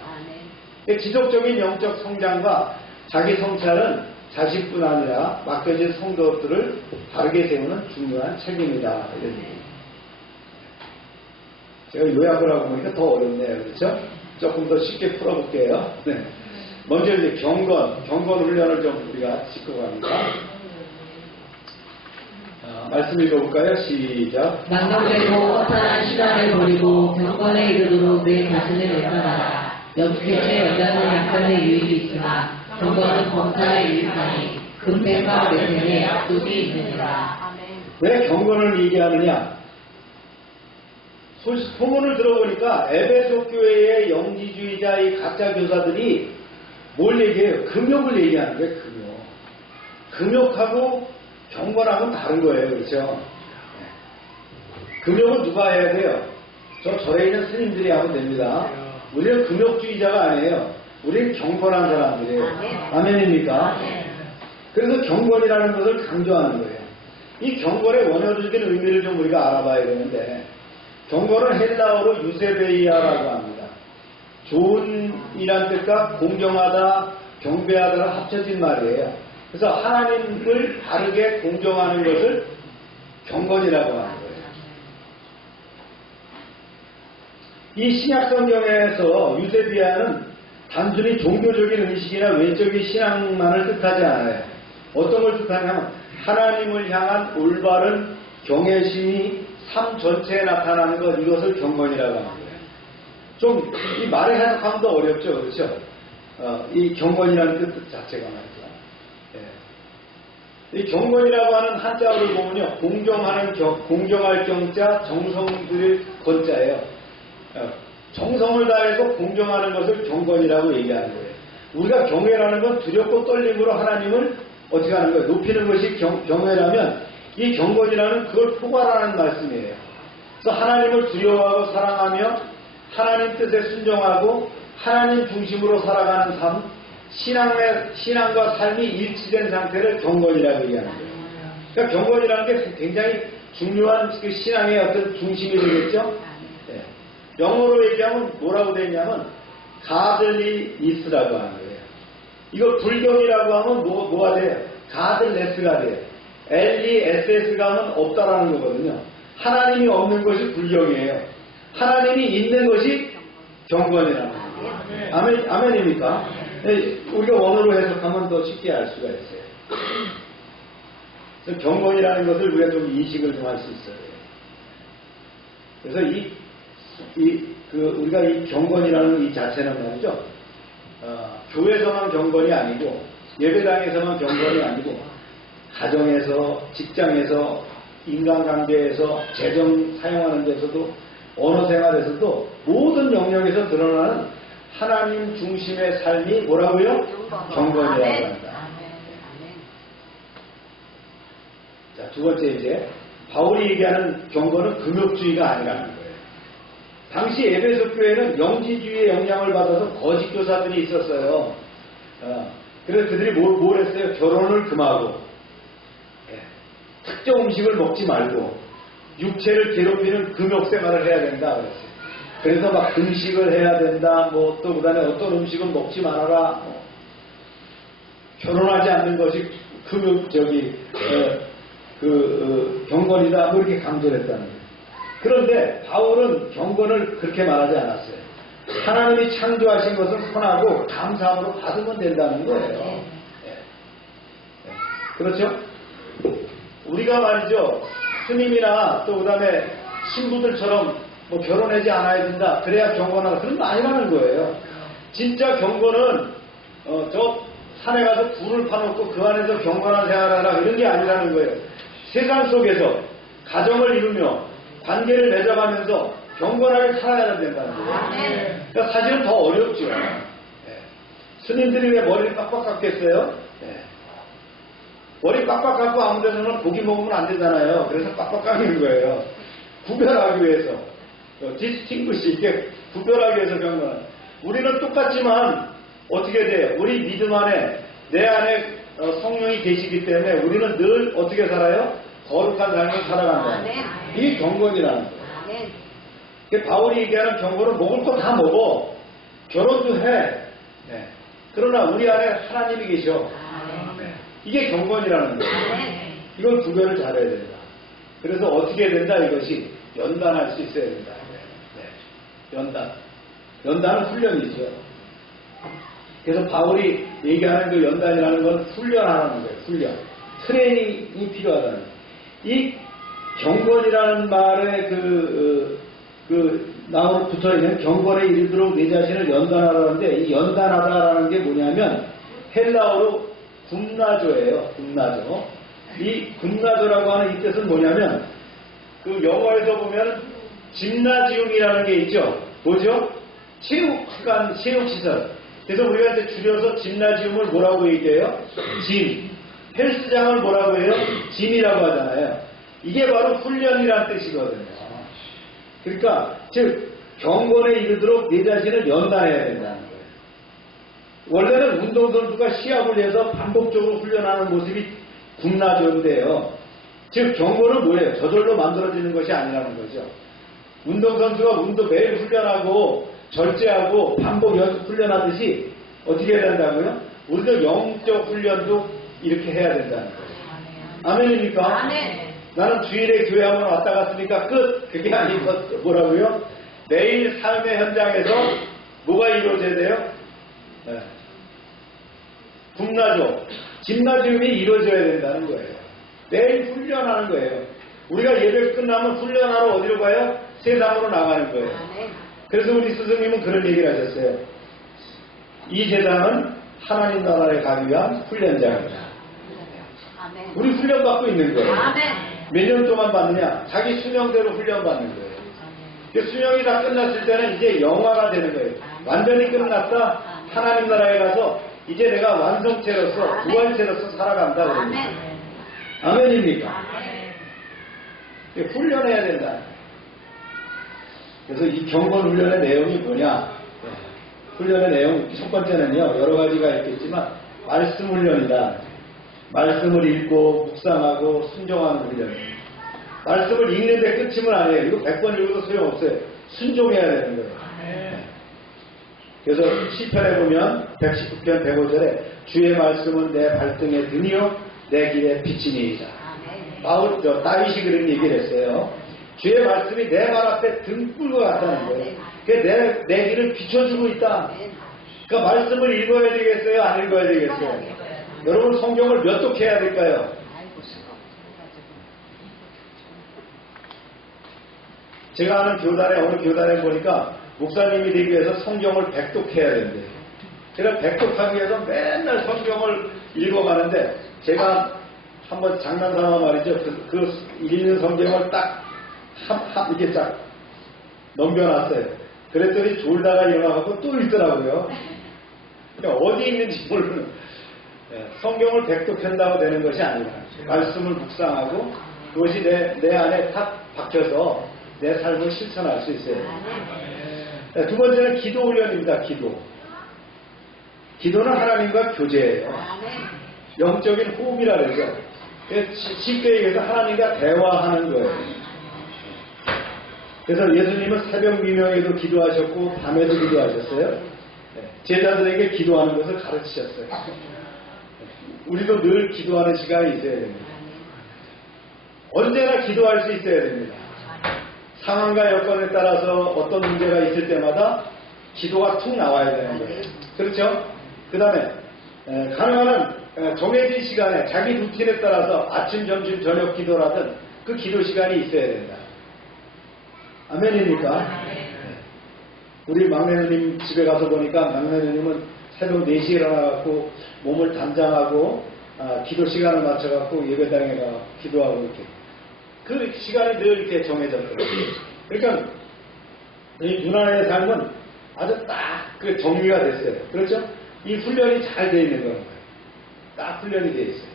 지속적인 영적 성장과 자기 성찰은 자신뿐 아니라 맡겨진 성도들을 바르게 세우는 중요한 책임이다. 제가 요약을 하고 보니까 더 어렵네요. 그렇죠? 조금 더 쉽게 풀어볼게요. 네. 먼저 이제 경건 훈련을 좀 우리가 짚고 갑니다. 말씀 읽어볼까요? 시작. 낭독되고 허탄한 시간을 버리고 경건에 이르도록 내 자신을 연단하라. 영계의 연단은 약간의 유익이 있으나 경건은 범사에 유익하니 금생과 내생에 약속이 있느니라. 왜 경건을 얘기하느냐? 소문을 들어보니까 에베소 교회의 영지주의자 이 가짜 교사들이 뭘 얘기해요? 금욕을 얘기하는 거예요. 금욕하고 경건하고는 다른 거예요. 그렇죠? 금욕은 누가 해야 돼요? 절에 있는 스님들이 하면 됩니다. 우리는 금욕주의자가 아니에요. 우리는 경건한 사람들이에요. 아멘입니까? 그래서 경건이라는 것을 강조하는 거예요. 이 경건의 원어적인 의미를 좀 우리가 알아봐야 되는데, 경건은 헬라어로 유세베이아라고 합니다. 좋은이란 뜻과 공경하다, 경배하다가 합쳐진 말이에요. 그래서 하나님을 바르게 공경하는 것을 경건이라고 하는 거예요. 이 신약성경에서 유세비아는 단순히 종교적인 의식이나 외적인 신앙만을 뜻하지 않아요. 어떤 걸 뜻하냐면 하나님을 향한 올바른 경외심이 삶 전체에 나타나는 것, 이것을 경건이라고 하는 거예요. 좀 이 말을 해석하면 더 어렵죠. 그렇죠? 이 경건이라는 뜻 자체가 말이죠. 이 경건이라고 하는 한자어를 보면요, 공경할 경자, 정성 들일 건자예요. 정성을 다해서 공경하는 것을 경건이라고 얘기하는 거예요. 우리가 경외라는 건 두렵고 떨림으로 하나님을 어떻게 하는 거예요? 높이는 것이 경외라면 이 경건이라는 그걸 포괄하는 말씀이에요. 그래서 하나님을 두려워하고 사랑하며 하나님 뜻에 순종하고 하나님 중심으로 살아가는 삶, 신앙과 삶이 일치된 상태를 경건이라고 얘기하는 거예요. 그러니까 경건이라는 게 굉장히 중요한 그 신앙의 어떤 중심이 되겠죠. 네. 영어로 얘기하면 뭐라고 되어 있냐면 godliness라고 하는 거예요. 이거 불경이라고 하면 뭐가 돼요? godless가 돼요. LESS가 하면 없다라는 거거든요. 하나님이 없는 것이 불경이에요. 하나님이 있는 것이 경건이라는 거예요. 아멘입니까? 네, 우리가 원어로 해석하면 더 쉽게 알 수가 있어요. 그래서 경건이라는 것을 우리가 좀 인식을 좀 할 수 있어요. 그래서 우리가 이 경건이라는 이 자체는 말이죠. 교회에서만 경건이 아니고, 예배당에서만 경건이 아니고, 가정에서, 직장에서, 인간관계에서, 재정 사용하는 데서도, 언어 생활에서도 모든 영역에서 드러나는 하나님 중심의 삶이 뭐라고요? 경건이라고 합니다. 자, 두 번째 이제 바울이 얘기하는 경건은 금욕주의가 아니라는 거예요. 당시 에베소 교회는 영지주의의 영향을 받아서 거짓 교사들이 있었어요. 그래서 그들이 뭘 했어요? 결혼을 금하고 특정 음식을 먹지 말고 육체를 괴롭히는 금욕 생활을 해야 된다 그랬어요. 그래서 막 금식을 해야 된다. 또 그다음에 어떤 음식은 먹지 말아라. 결혼하지 않는 것이 경건이다. 이렇게 강조를 했다는 거예요. 그런데 바울은 경건을 그렇게 말하지 않았어요. 하나님이 창조하신 것은 선하고 감사함으로 받으면 된다는 거예요. 그렇죠? 우리가 말이죠. 스님이나 또 그다음에 신부들처럼 결혼하지 않아야 된다. 그래야 경건하다. 그런 거 아니라는 거예요. 진짜 경건은 저 산에 가서 불을 파놓고 그 안에서 경건한 생활하라 이런 게 아니라는 거예요. 세상 속에서 가정을 이루며 관계를 맺어가면서 경건하게 살아야 된다는 거예요. 그러니까 사실은 더 어렵죠. 스님들이 왜 머리를 빡빡 깎겠어요? 머리 빡빡 깎고 아무 데서는 고기 먹으면 안 되잖아요. 그래서 빡빡 깎는 거예요. 구별하기 위해서. 디스팅구시 있게 구별하기 위해서 경건. 우리는 똑같지만 어떻게 돼요? 우리 믿음 안에 내 안에 성령이 계시기 때문에 우리는 늘 어떻게 살아요? 거룩한 삶을 살아간다. 이게 경건이라는 거예요. 바울이 얘기하는 경건은 먹을 거 다 먹어. 결혼도 해. 그러나 우리 안에 하나님이 계셔. 이게 경건이라는 거예요. 이걸 구별을 잘해야 된다. 그래서 어떻게 해야 된다? 이것이 연단할 수 있어야 된다. 연단은 훈련이죠. 그래서 바울이 얘기하는 그 연단이라는 건 훈련하는 거예요. 훈련. 트레이닝이 필요하다는 거예요. 이 경건이라는 말에 붙어 있는 경건에 이르도록 내 자신을 연단하라는데 이 연단하다라는 게 뭐냐면 헬라어로 굼나조예요. 굼나조. 이 굼나조라고 하는 이 뜻은 뭐냐면 그 영어에서 보면 짐나지움이라는 게 있죠. 뭐죠? 체육관, 체육시설. 그래서 우리가 이제 줄여서 짐나지움을 뭐라고 얘기해요? 짐. 헬스장을 뭐라고 해요? 짐이라고 하잖아요. 이게 바로 훈련이라는 뜻이거든요. 그러니까 즉 경건에 이르도록 내 자신을 연단해야 된다는 거예요. 원래는 운동선수가 시합을 해서 반복적으로 훈련하는 모습이 굼나조인데요. 즉 경건은 뭐예요? 저절로 만들어지는 것이 아니라는 거죠. 운동선수가 매일 훈련하고 절제하고 반복 연습 훈련하듯이 어떻게 해야 된다고요? 우리도 영적 훈련도 이렇게 해야 된다는 거예요. 아멘입니까? 아멘. 나는 주일에 교회 한번 왔다 갔으니까 끝. 그게 아니고 뭐라고요? 매일 삶의 현장에서 뭐가 이루어져야 돼요? 굼나조, 짐나지움이 이루어져야 된다는 거예요. 매일 훈련하는 거예요. 우리가 예배 끝나면 훈련하러 어디로 가요? 세상으로 나가는 거예요. 그래서 우리 스승님은 그런 얘기를 하셨어요. 이 세상은 하나님 나라에 가기 위한 훈련장이다. 우리 훈련받고 있는 거예요. 몇 년 동안 받느냐? 자기 수명대로 훈련받는 거예요. 그 수명이 다 끝났을 때는 이제 영화가 되는 거예요. 완전히 끝났다? 하나님 나라에 가서 이제 내가 완성체로서 부활체로서 살아간다 그럽니다. 아멘입니까? 훈련해야 된다. 그래서 이 경건 훈련의 내용이 뭐냐? 훈련의 내용 첫 번째는요, 여러 가지가 있겠지만 말씀 훈련이다. 말씀을 읽고 묵상하고 순종하는 훈련. 말씀을 읽는데 끝이면 아니에요. 이거 100번 읽어도 소용없어요. 순종해야 되는 거예요. 그래서 시편에 보면 119편 105절에 주의 말씀은 내 발등에 등이요 내 길에 빛이니이다. 다윗이 그런 얘기를 했어요. 주의 말씀이 내 발 앞에 등불과 같다는 거예요. 그게 내 길을 비춰주고 있다. 그러니까 말씀을 읽어야 되겠어요? 안 읽어야 되겠어요? 여러분 성경을 몇 독 해야 될까요? 제가 아는 교단에 어느 교단에 보니까 목사님이 되기 위해서 성경을 100독 해야 된대요. 제가 100독 하기 위해서 맨날 성경을 읽어가는데 제가 한번 장난삼아 말이죠. 그 읽는 성경을 딱 이게 딱 넘겨놨어요. 그랬더니 졸다가 일어나고 또 읽더라고요. 그러니까 어디 있는지 모르는. 성경을 100독 한다고 되는 것이 아니라 말씀을 묵상하고 그것이 내 안에 탁 박혀서 내 삶을 실천할 수 있어요. 두 번째는 기도 훈련입니다. 기도는 하나님과 교제예요. 영적인 호흡이라 그러죠. 쉽게 얘기해서 하나님과 대화하는 거예요. 그래서 예수님은 새벽 미명에도 기도하셨고 밤에도 기도하셨어요. 제자들에게 기도하는 것을 가르치셨어요. 우리도 늘 기도하는 시간이 있어야 됩니다. 언제나 기도할 수 있어야 됩니다. 상황과 여건에 따라서 어떤 문제가 있을 때마다 기도가 툭 나와야 되는 거예요. 그렇죠? 그 다음에 가능한 정해진 시간에 자기 루틴에 따라서 아침, 점심, 저녁 기도라든 그 기도 시간이 있어야 된다. 아멘입니까? 우리 막내누님 집에 가서 보니까 막내누님은 새벽 4시에 일어나갖고 몸을 단장하고 기도 시간을 맞춰갖고 예배당에 가 기도하고 이렇게 그 시간이 늘 이렇게 정해졌더라고요. 그러니까 이 누나의 삶은 아주 딱 그 정리가 됐어요. 그렇죠? 이 훈련이 잘 돼 있는 거예요. 딱 훈련이 돼 있어요.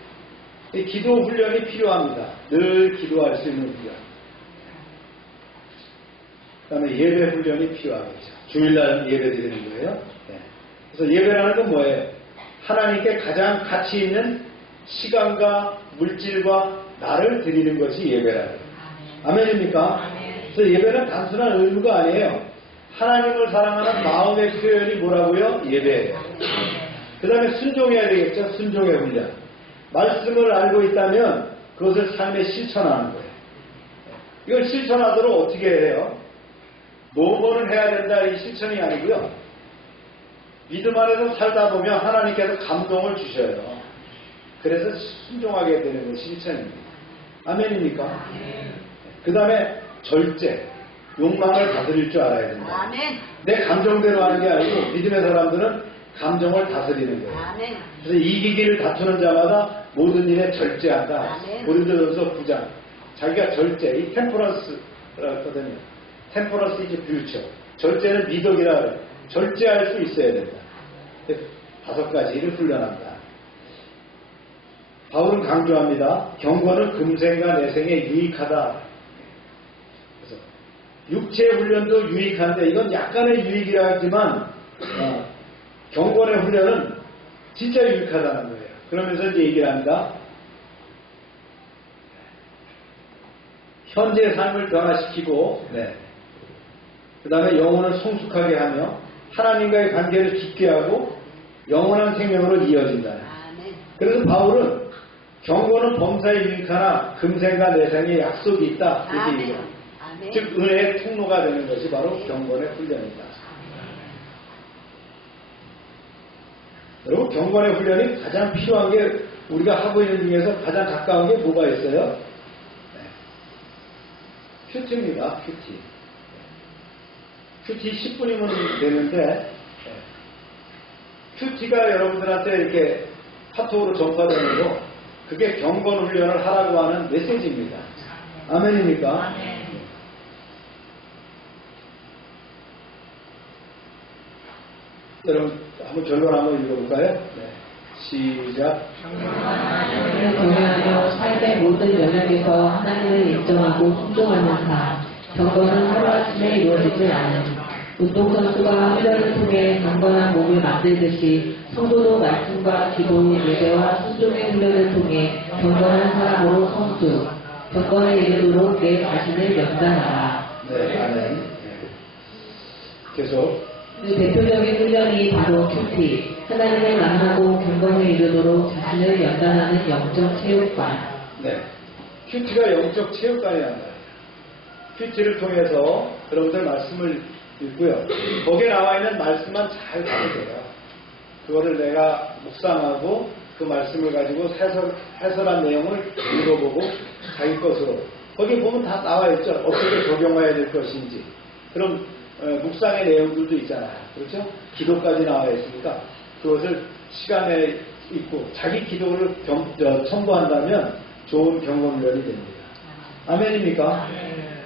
이 기도 훈련이 필요합니다. 늘 기도할 수 있는 훈련. 그 다음에 예배 훈련이 필요하겠죠. 주일날 예배 드리는 거예요. 네. 그래서 예배라는 건 뭐예요? 하나님께 가장 가치 있는 시간과 물질과 나를 드리는 것이 예배라는 거예요. 아멘입니까? 그래서 예배는 단순한 의무가 아니에요. 하나님을 사랑하는 마음의 표현이 뭐라고요? 예배예요. 그 다음에 순종해야 되겠죠. 순종의 훈련. 말씀을 알고 있다면 그것을 삶에 실천하는 거예요. 이걸 실천하도록 어떻게 해요? 뭐뭐를 해야 된다 이 실천이 아니고요. 믿음 안에서 살다 보면 하나님께서 감동을 주셔요. 그래서 순종하게 되는 것이 실천입니다. 아멘입니까? 그 다음에 절제. 욕망을 다스릴 줄 알아야 된다. 내 감정대로 하는 게 아니고 믿음의 사람들은 감정을 다스리는 거예요. 그래서 이기기를 다투는 자마다 모든 일에 절제한다. 고린도전서 9장. 자기가 절제, 이 템퍼런스라고 했거든요. 템퍼런스 이즈 뷰처. 절제는 미덕이라 그래요. 절제할 수 있어야 된다. 5가지를 훈련한다. 바울은 강조합니다. 경건은 금생과 내생에 유익하다. 그래서 육체 훈련도 유익한데 이건 약간의 유익이라 하지만 경건의 훈련은 진짜 유익하다는 거예요. 그러면서 이제 얘기를 합니다. 현재의 삶을 변화시키고 그 다음에 영혼을 성숙하게 하며 하나님과의 관계를 깊게 하고 영원한 생명으로 이어진다. 그래서 바울은 경건은 범사에 유익하나 금생과 내생에 약속이 있다. 이렇게 얘기합니다. 즉 은혜의 통로가 되는 것이 바로 경건의 훈련이다. 여러분 경건의 훈련이 가장 필요한 게 우리가 하고 있는 중에서 가장 가까운 게 뭐가 있어요? 큐티입니다. 큐티 10분이면 되는데 큐티가 여러분들한테 이렇게 카톡으로 전파되는 거 그게 경건 훈련을 하라고 하는 메시지입니다. 아멘입니까? 여러분 한번 결론 한번 읽어볼까요? 네. 시작. 하나님을 경외하며 삶의 모든 영역에서 하나님을 인정하고 순종하는 사. 경건은 하루아침에 이루어지지 않은. 운동선수가 훈련을 통해 경건한 몸을 만들듯이 성도도 말씀과 기도, 예배와 순종의 훈련을 통해 경건한 사람으로 성수. 경건에 이르도록 내 자신을 연단하라. 네, 아멘. 계속. 그 대표적인 훈련이 바로 큐티, 하나님을 만나고 경건에 이르도록 자신을 연단하는 영적 체육관. 네. 큐티가 영적 체육관이라는 거예요. 큐티를 통해서 여러분들 말씀을 읽고요. 거기에 나와 있는 말씀만 잘 가면 돼요. 그거를 내가 묵상하고 그 말씀을 가지고 해설한 내용을 읽어보고 자기 것으로. 거기 보면 다 나와 있죠. 어떻게 적용해야 될 것인지. 그럼 묵상의 내용들도 있잖아요. 그렇죠? 기도까지 나와 있으니까 그것을 시간에 있고 자기 기도를 첨부한다면 좋은 경험련이 됩니다. 아멘입니까?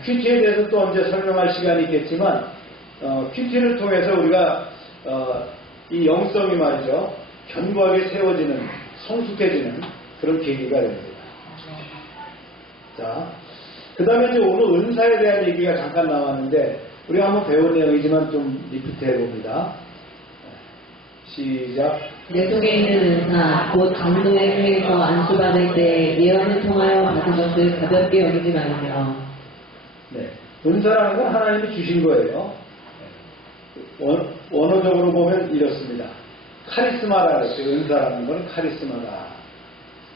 큐티에 대해서 또 언제 설명할 시간이 있겠지만 큐티를 통해서 우리가 이 영성이 말이죠. 견고하게 세워지는 성숙해지는 그런 계기가 됩니다. 자, 그 다음에 이제 오늘 은사에 대한 얘기가 잠깐 나왔는데 우리가 한번 배운 내용이지만 좀 리피트 해봅니다. 시작. 내 속에 있는 은사, 곧 강도의 행위에서 안수받을 때 예언을 통하여 받은 것을 가볍게 여기지 말며. 네. 은사라는 건 하나님이 주신 거예요. 원어적으로 보면 이렇습니다. 카리스마라 그랬어요. 은사라는 건 카리스마다.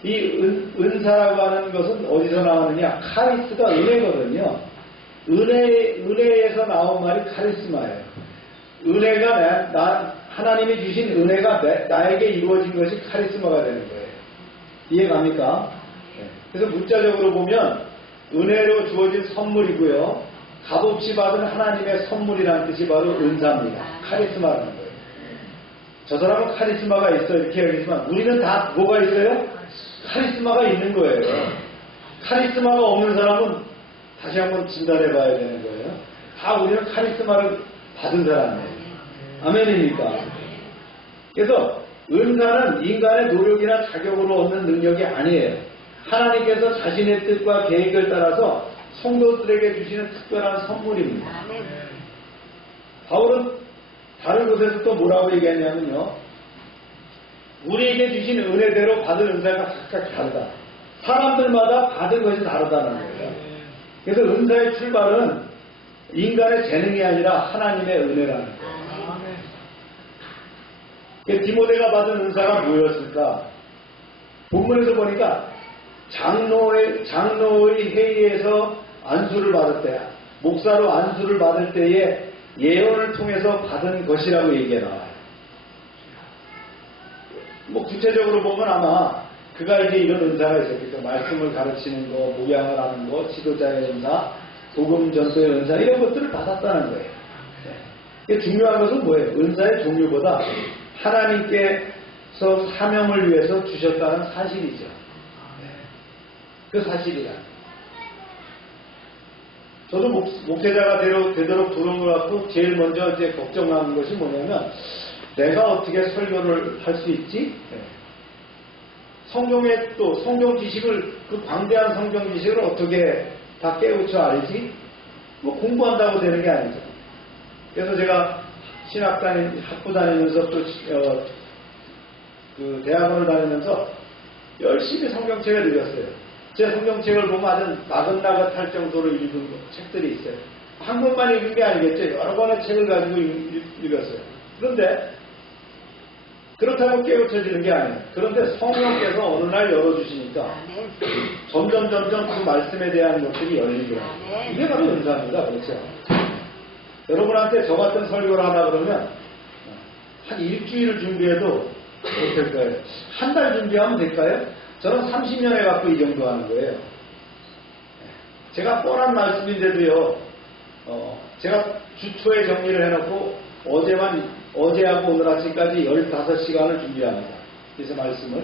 이 은사라고 하는 것은 어디서 나오느냐? 카리스가 은혜거든요. 은혜에서 나온 말이 카리스마예요. 은혜가 하나님이 주신 은혜가 나에게 이루어진 것이 카리스마가 되는 거예요. 이해갑니까? 네. 그래서 문자적으로 보면 은혜로 주어진 선물이고요. 값없이 받은 하나님의 선물이라는 뜻이 바로 은사입니다. 카리스마라는 거예요. 저 사람은 카리스마가 있어 이렇게 여기지만 우리는 다 뭐가 있어요? 카리스마가 있는 거예요. 카리스마가 없는 사람은 다시 한번 진단해 봐야 되는 거예요. 다 우리는 카리스마를 받은 사람이에요. 아멘입니까? 그래서 은사는 인간의 노력이나 자격으로 얻는 능력이 아니에요. 하나님께서 자신의 뜻과 계획을 따라서 성도들에게 주시는 특별한 선물입니다. 바울은 다른 곳에서 또 뭐라고 얘기하냐면요. 우리에게 주신 은혜대로 받은 은사가 각각 다르다. 사람들마다 받은 것이 다르다는 거예요. 그래서 은사의 출발은 인간의 재능이 아니라 하나님의 은혜라는 거예요. 디모데가 받은 은사가 뭐였을까? 본문에서 보니까 장로의 회의에서 안수를 받을 때, 목사로 안수를 받을 때에 예언을 통해서 받은 것이라고 얘기가 나와요. 뭐 구체적으로 보면 아마 그가 이제 이런 은사가 있었겠죠. 말씀을 가르치는 거, 목양을 하는 거, 지도자의 은사, 복음 전도의 은사 이런 것들을 받았다는 거예요. 네. 중요한 것은 뭐예요? 은사의 종류보다 하나님께서 사명을 위해서 주셨다는 사실이죠. 네. 그 사실이라. 저도 목회자가 되도록 들어온 것 같고 제일 먼저 이제 걱정하는 것이 뭐냐면 내가 어떻게 설교를 할 수 있지? 네. 성경의 또 성경 지식을 그 광대한 성경 지식을 어떻게 다 깨우쳐 알지? 뭐 공부한다고 되는 게 아니죠. 그래서 제가 학부 다니면서 또 그 대학원을 다니면서 열심히 성경책을 읽었어요. 제 성경책을 보면 아주 나긋나긋할 정도로 읽은 책들이 있어요. 한 권만 읽은 게 아니겠죠. 여러 권의 책을 가지고 읽었어요. 그런데 그렇다고 깨우쳐지는 게 아니에요. 그런데 성령께서 어느 날 열어주시니까 점점 그 말씀에 대한 것들이 열리더라고요. 이게 바로 은사입니다. 그렇죠? 여러분한테 저 같은 설교를 하다 그러면 한 일주일을 준비해도 못할 거예요. 한 달 준비하면 될까요? 저는 30년 해갖고 이 정도 하는 거예요. 제가 뻔한 말씀인데도요, 제가 주초에 정리를 해놓고 어제하고 오늘 아침까지 15시간을 준비합니다. 그래서 말씀을.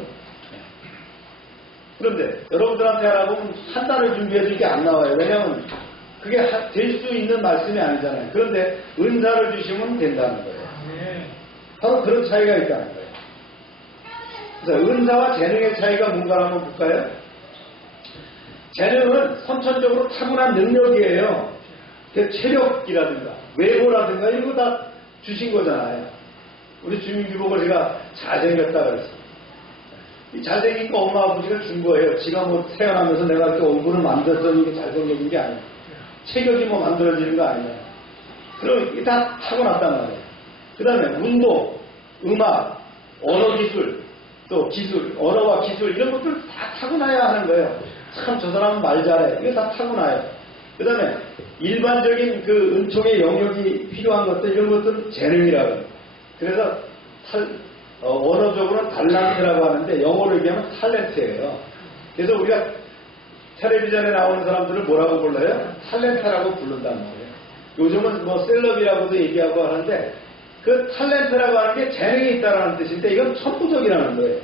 그런데 여러분들한테 하라고 한 달을 준비해도 이게 안 나와요. 왜냐하면 그게 될 수 있는 말씀이 아니잖아요. 그런데 은사를 주시면 된다는 거예요. 바로 그런 차이가 있다는 거예요. 그래서 은사와 재능의 차이가 뭔가 한번 볼까요? 재능은 선천적으로 타고난 능력이에요. 체력이라든가 외모라든가 이런 거 다 주신 거잖아요. 우리 주민규 보고 제가 잘생겼다 그랬어. 이 잘생긴 거 엄마 아버지가 준 거예요. 지가 뭐 태어나면서 내가 이렇게 얼굴을 만들었더니 이게 잘생겨진 게 아니에요. 체격이 뭐 만들어지는 거 아니에요. 그럼 이게 다 타고났단 말이에요. 그 다음에 운동, 음악, 언어기술, 또 기술, 언어와 기술 이런 것들 다 타고나야 하는 거예요. 참 저 사람은 말 잘해. 이게 다 타고나요. 그 다음에 일반적인 그 은총의 영역이 필요한 것들 이런 것들은 재능이라고 해요. 그래서 언어적으로는 달란트라고 하는데 영어로 얘기하면 탤런트예요. 그래서 우리가 텔레비전에 나오는 사람들을 뭐라고 불러요? 탤런트라고 부른단 말이에요. 요즘은 뭐 셀럽이라고도 얘기하고 하는데 그 탤런트라고 하는 게 재능이 있다는 뜻인데 이건 천부적이라는 거예요.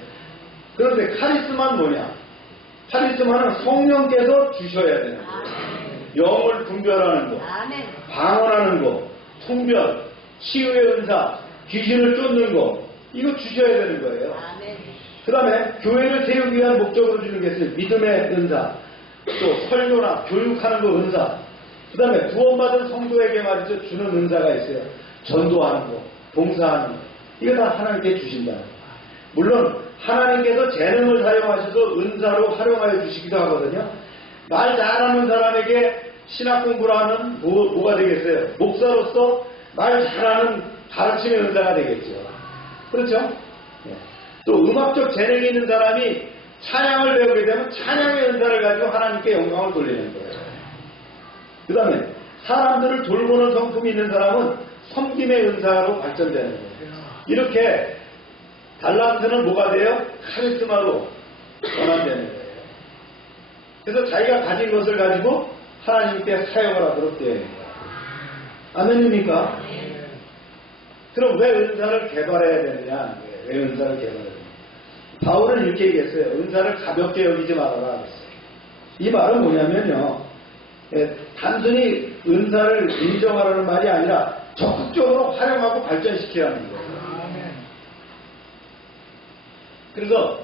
그런데 카리스마는 뭐냐? 카리스마는 성령께서 주셔야 되는 거예요. 영을 분별하는 거, 방언하는 거, 통변, 치유의 은사, 귀신을 쫓는 거 이거 주셔야 되는 거예요. 그 다음에 교회를 세우기 위한 목적으로 주는 게 있어요. 믿음의 은사, 또 설교나 교육하는 거 은사, 그 다음에 구원받은 성도에게 말이죠 주는 은사가 있어요. 전도하는 거, 봉사하는 거 이거 다 하나님께 주신다. 물론 하나님께서 재능을 사용하셔서 은사로 활용하여 주시기도 하거든요. 말 잘하는 사람에게 신학 공부를 하면 뭐가 되겠어요? 목사로서 말 잘하는 가르침의 은사가 되겠죠. 그렇죠? 네. 또 음악적 재능이 있는 사람이 찬양을 배우게 되면 찬양의 은사를 가지고 하나님께 영광을 돌리는 거예요. 그 다음에 사람들을 돌보는 성품이 있는 사람은 섬김의 은사로 발전되는 거예요. 이렇게 달란트는 뭐가 돼요? 카리스마로 전환되는 거예요. 그래서 자기가 가진 것을 가지고 하나님께 사용을 하도록 되어 있는 거예요. 아멘입니까? 그럼 왜 은사를 개발해야 되느냐? 왜 은사를 개발해야 되느냐? 바울은 이렇게 얘기했어요. 은사를 가볍게 여기지 말아라 그랬어요. 이 말은 뭐냐면요. 단순히 은사를 인정하라는 말이 아니라 적극적으로 활용하고 발전시키라는 거예요. 그래서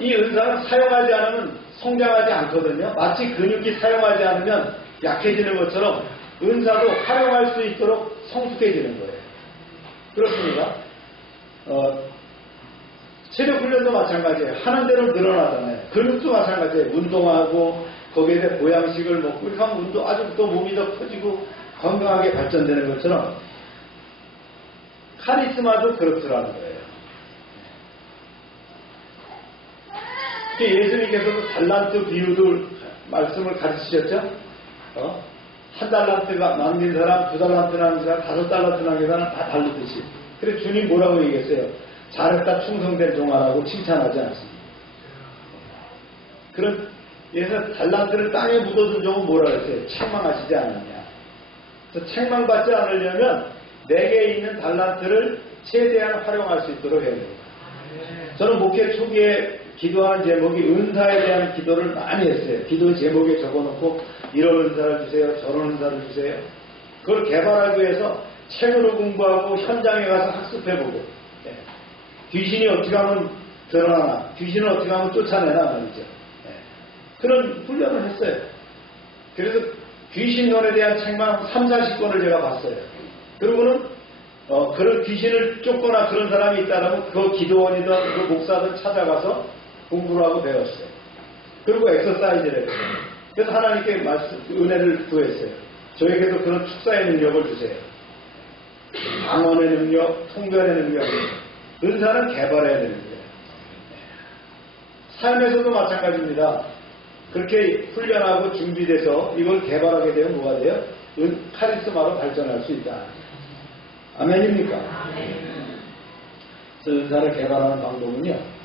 이 은사는 사용하지 않으면 성장하지 않거든요. 마치 근육이 사용하지 않으면 약해지는 것처럼 은사도 활용할 수 있도록 성숙해지는 거예요. 그렇습니다. 체력 훈련도 마찬가지예요. 하는 대로 늘어나잖아요. 근육도 마찬가지예요. 운동하고 거기에 대해 보양식을 먹고 이렇게 하면 운동 아주 또 몸이 더 커지고 건강하게 발전되는 것처럼 카리스마도 그렇더라는 거예요. 예수님께서도 달란트 비유도 말씀을 가르치셨죠? 한 달란트가 남긴 사람, 2달란트 남긴 사람, 5달란트 남긴 사람 다 다르듯이. 그래서 주님 뭐라고 얘기했어요? 잘했다 충성된 종아라고 칭찬하지 않습니다. 그런 예서 달란트를 땅에 묻어둔 종은 뭐라 그랬어요? 책망하시지 않았냐. 그래서 책망받지 않으려면 내게 있는 달란트를 최대한 활용할 수 있도록 해야 됩니다. 저는 목회 초기에 기도하는 제목이 은사에 대한 기도를 많이 했어요. 기도 제목에 적어놓고 이런 은사를 주세요. 저런 은사를 주세요. 그걸 개발하기 위해서 책으로 공부하고 현장에 가서 학습해보고 귀신이 어떻게 하면 드러나나 귀신을 어떻게 하면 쫓아내나 말이죠. 그런 훈련을 했어요. 그래서 귀신론에 대한 책만 30-40권을 제가 봤어요. 그리고는 그런 귀신을 쫓거나 그런 사람이 있다면 그 기도원이든 그 목사든 찾아가서 공부를 하고 배웠어요. 그리고 엑서사이즈를 했어요. 그래서 하나님께 은혜를 구했어요. 저에게도 그런 축사의 능력을 주세요. 방언의 능력, 통변의 능력. 은사는 개발해야 되는 거예요. 삶에서도 마찬가지입니다. 그렇게 훈련하고 준비돼서 이걸 개발하게 되면 뭐가 돼요? 카리스마로 발전할 수 있다. 아멘입니까? 그래서 은사를 개발하는 방법은요.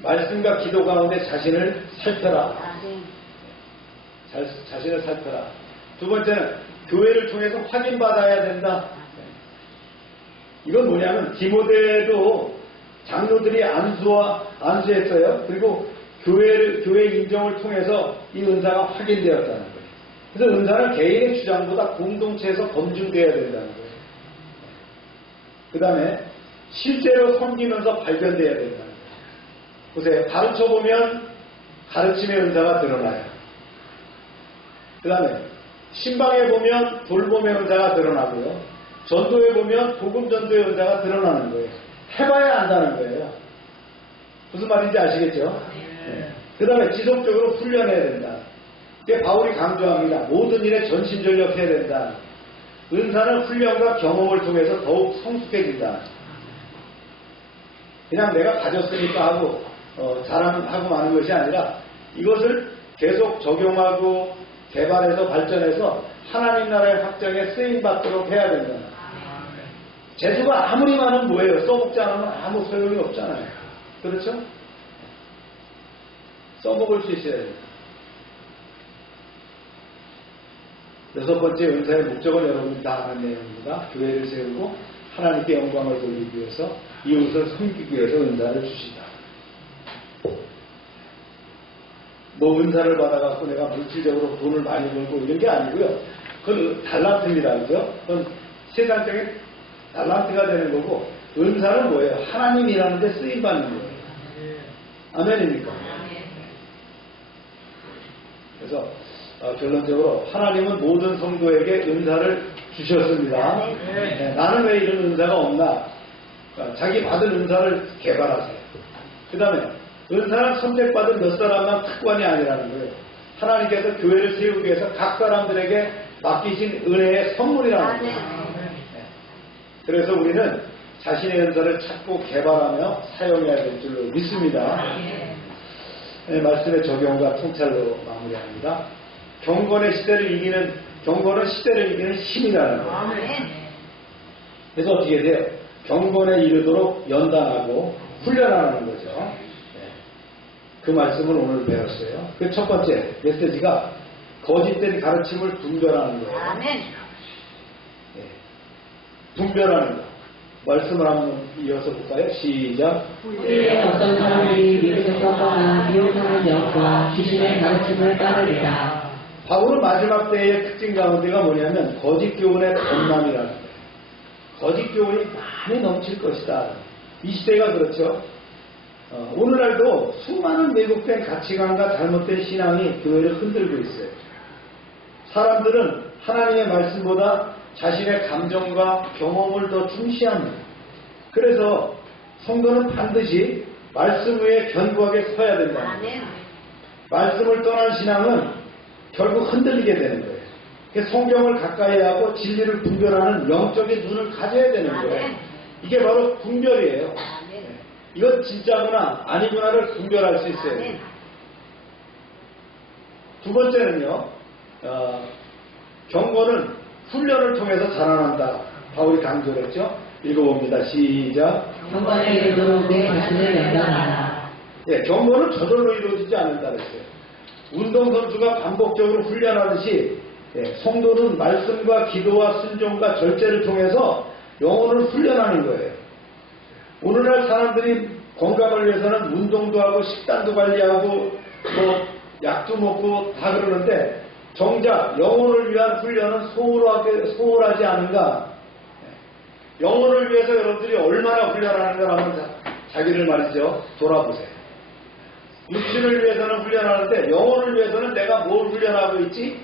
말씀과 기도 가운데 자신을 살펴라. 자신을 살펴라. 두 번째는 교회를 통해서 확인받아야 된다. 이건 뭐냐면 디모데도 장로들이 안수했어요. 그리고 교회 인정을 통해서 이 은사가 확인되었다는 거예요. 그래서 은사는 개인의 주장보다 공동체에서 검증되어야 된다는 거예요. 그 다음에 실제로 섬기면서 발견돼야 된다. 보세요. 가르쳐보면 가르침의 은사가 드러나요. 그 다음에 신방에 보면 돌봄의 은사가 드러나고요. 전도에 보면 복음 전도의 은사가 드러나는 거예요. 해봐야 안다는 거예요. 무슨 말인지 아시겠죠? 네. 그 다음에 지속적으로 훈련해야 된다. 이게 바울이 강조합니다. 모든 일에 전심전력해야 된다. 은사는 훈련과 경험을 통해서 더욱 성숙해진다. 그냥 내가 가졌으니까 하고 자랑하고 마는 것이 아니라 이것을 계속 적용하고 개발해서 발전해서 하나님 나라의 확장에 쓰임받도록 해야 된다. 재주가 아무리 많으면 뭐예요? 써먹지 않으면 아무 소용이 없잖아요. 그렇죠? 써먹을 수 있어야 돼요. 여섯 번째 은사의 목적은 여러분이 다 아는 내용입니다. 교회를 세우고 하나님께 영광을 돌리기 위해서 이웃을 섬기기 위해서 은사를 주신다. 뭐 은사를 받아갖고 내가 물질적으로 돈을 많이 벌고 이런 게 아니고요. 그건 달란트입니다. 그죠? 그건 세상적인 달란트가 되는 거고, 은사는 뭐예요? 하나님이라는 데 쓰임받는 거예요. 아멘입니까? 그래서 결론적으로 하나님은 모든 성도에게 은사를 주셨습니다. 네, 나는 왜 이런 은사가 없나? 자기 받은 은사를 개발하세요. 그 다음에 은사는 선택받은 몇 사람만 특권이 아니라는 거예요. 하나님께서 교회를 세우기 위해서 각 사람들에게 맡기신 은혜의 선물이라는 거예요. 네. 그래서 우리는 자신의 은사를 찾고 개발하며 사용해야 될 줄로 믿습니다. 네, 말씀의 적용과 통찰로 마무리합니다. 경건은 시대를 이기는 힘이라는 거예요. 그래서 어떻게 돼요? 경건에 이르도록 연단하고 훈련하는 거죠. 네. 그 말씀을 오늘 배웠어요. 그 첫 번째 메시지가 거짓된 가르침을 분별하는 거예요. 네. 분별하는 거. 말씀을 한번 이어서 볼까요? 시작. 어떤 사람들이 믿음을 썩거나 미혹하는 영과 귀신의 가르침을 따르리라. 바울은 마지막 때의 특징 가운데가 뭐냐면 거짓 교훈의 범람이라는 거예요. 거짓 교훈이 많이 넘칠 것이다. 이 시대가 그렇죠. 오늘날도 수많은 왜곡된 가치관과 잘못된 신앙이 교회를 흔들고 있어요. 사람들은 하나님의 말씀보다 자신의 감정과 경험을 더 중시합니다. 그래서 성도는 반드시 말씀 위에 견고하게 서야 된다. 말씀을 떠난 신앙은 결국 흔들리게 되는 거예요. 성경을 가까이 하고 진리를 분별하는 영적인 눈을 가져야 되는 거예요. 이게 바로 분별이에요. 이건 진짜구나 아니구나를 분별할 수 있어요. 두 번째는요. 경건은 훈련을 통해서 자라난다. 바울이 강조를 했죠. 읽어봅니다. 시작. 경건에 이르도록 내 자신을 연단하라. 예, 경건은 저절로 이루어지지 않는다 그랬어요. 운동선수가 반복적으로 훈련하듯이 성도는 말씀과 기도와 순종과 절제를 통해서 영혼을 훈련하는 거예요. 오늘날 사람들이 건강을 위해서는 운동도 하고 식단도 관리하고 뭐 약도 먹고 다 그러는데 정작 영혼을 위한 훈련은 소홀하지 않은가? 영혼을 위해서 여러분들이 얼마나 훈련하는가 하면 자기를 말이죠. 돌아보세요. 육신을 위해서는 훈련하는데 영혼을 위해서는 내가 뭘 훈련하고 있지?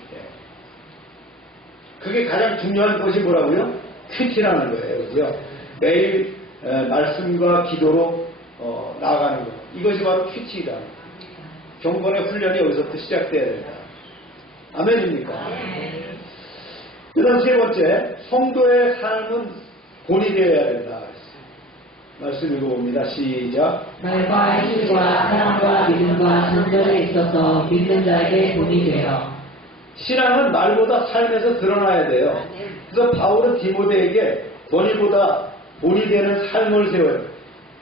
그게 가장 중요한 것이 뭐라고요? 큐티라는 거예요. 그죠? 매일 말씀과 기도로 나아가는 것. 이것이 바로 큐티다. 경건의 훈련이 여기서부터 시작돼야 된다. 아멘입니까? 그 다음 세 번째, 성도의 삶은 본이 되어야 된다. 말씀 읽어봅니다. 시작. 말과 실과 사랑과 믿음과 전절에 있어서 믿는 자에게 본이 되어. 신앙은 말보다 삶에서 드러나야 돼요. 그래서 바울은 디모데에게 권위보다 본이 되는 삶을 세워요.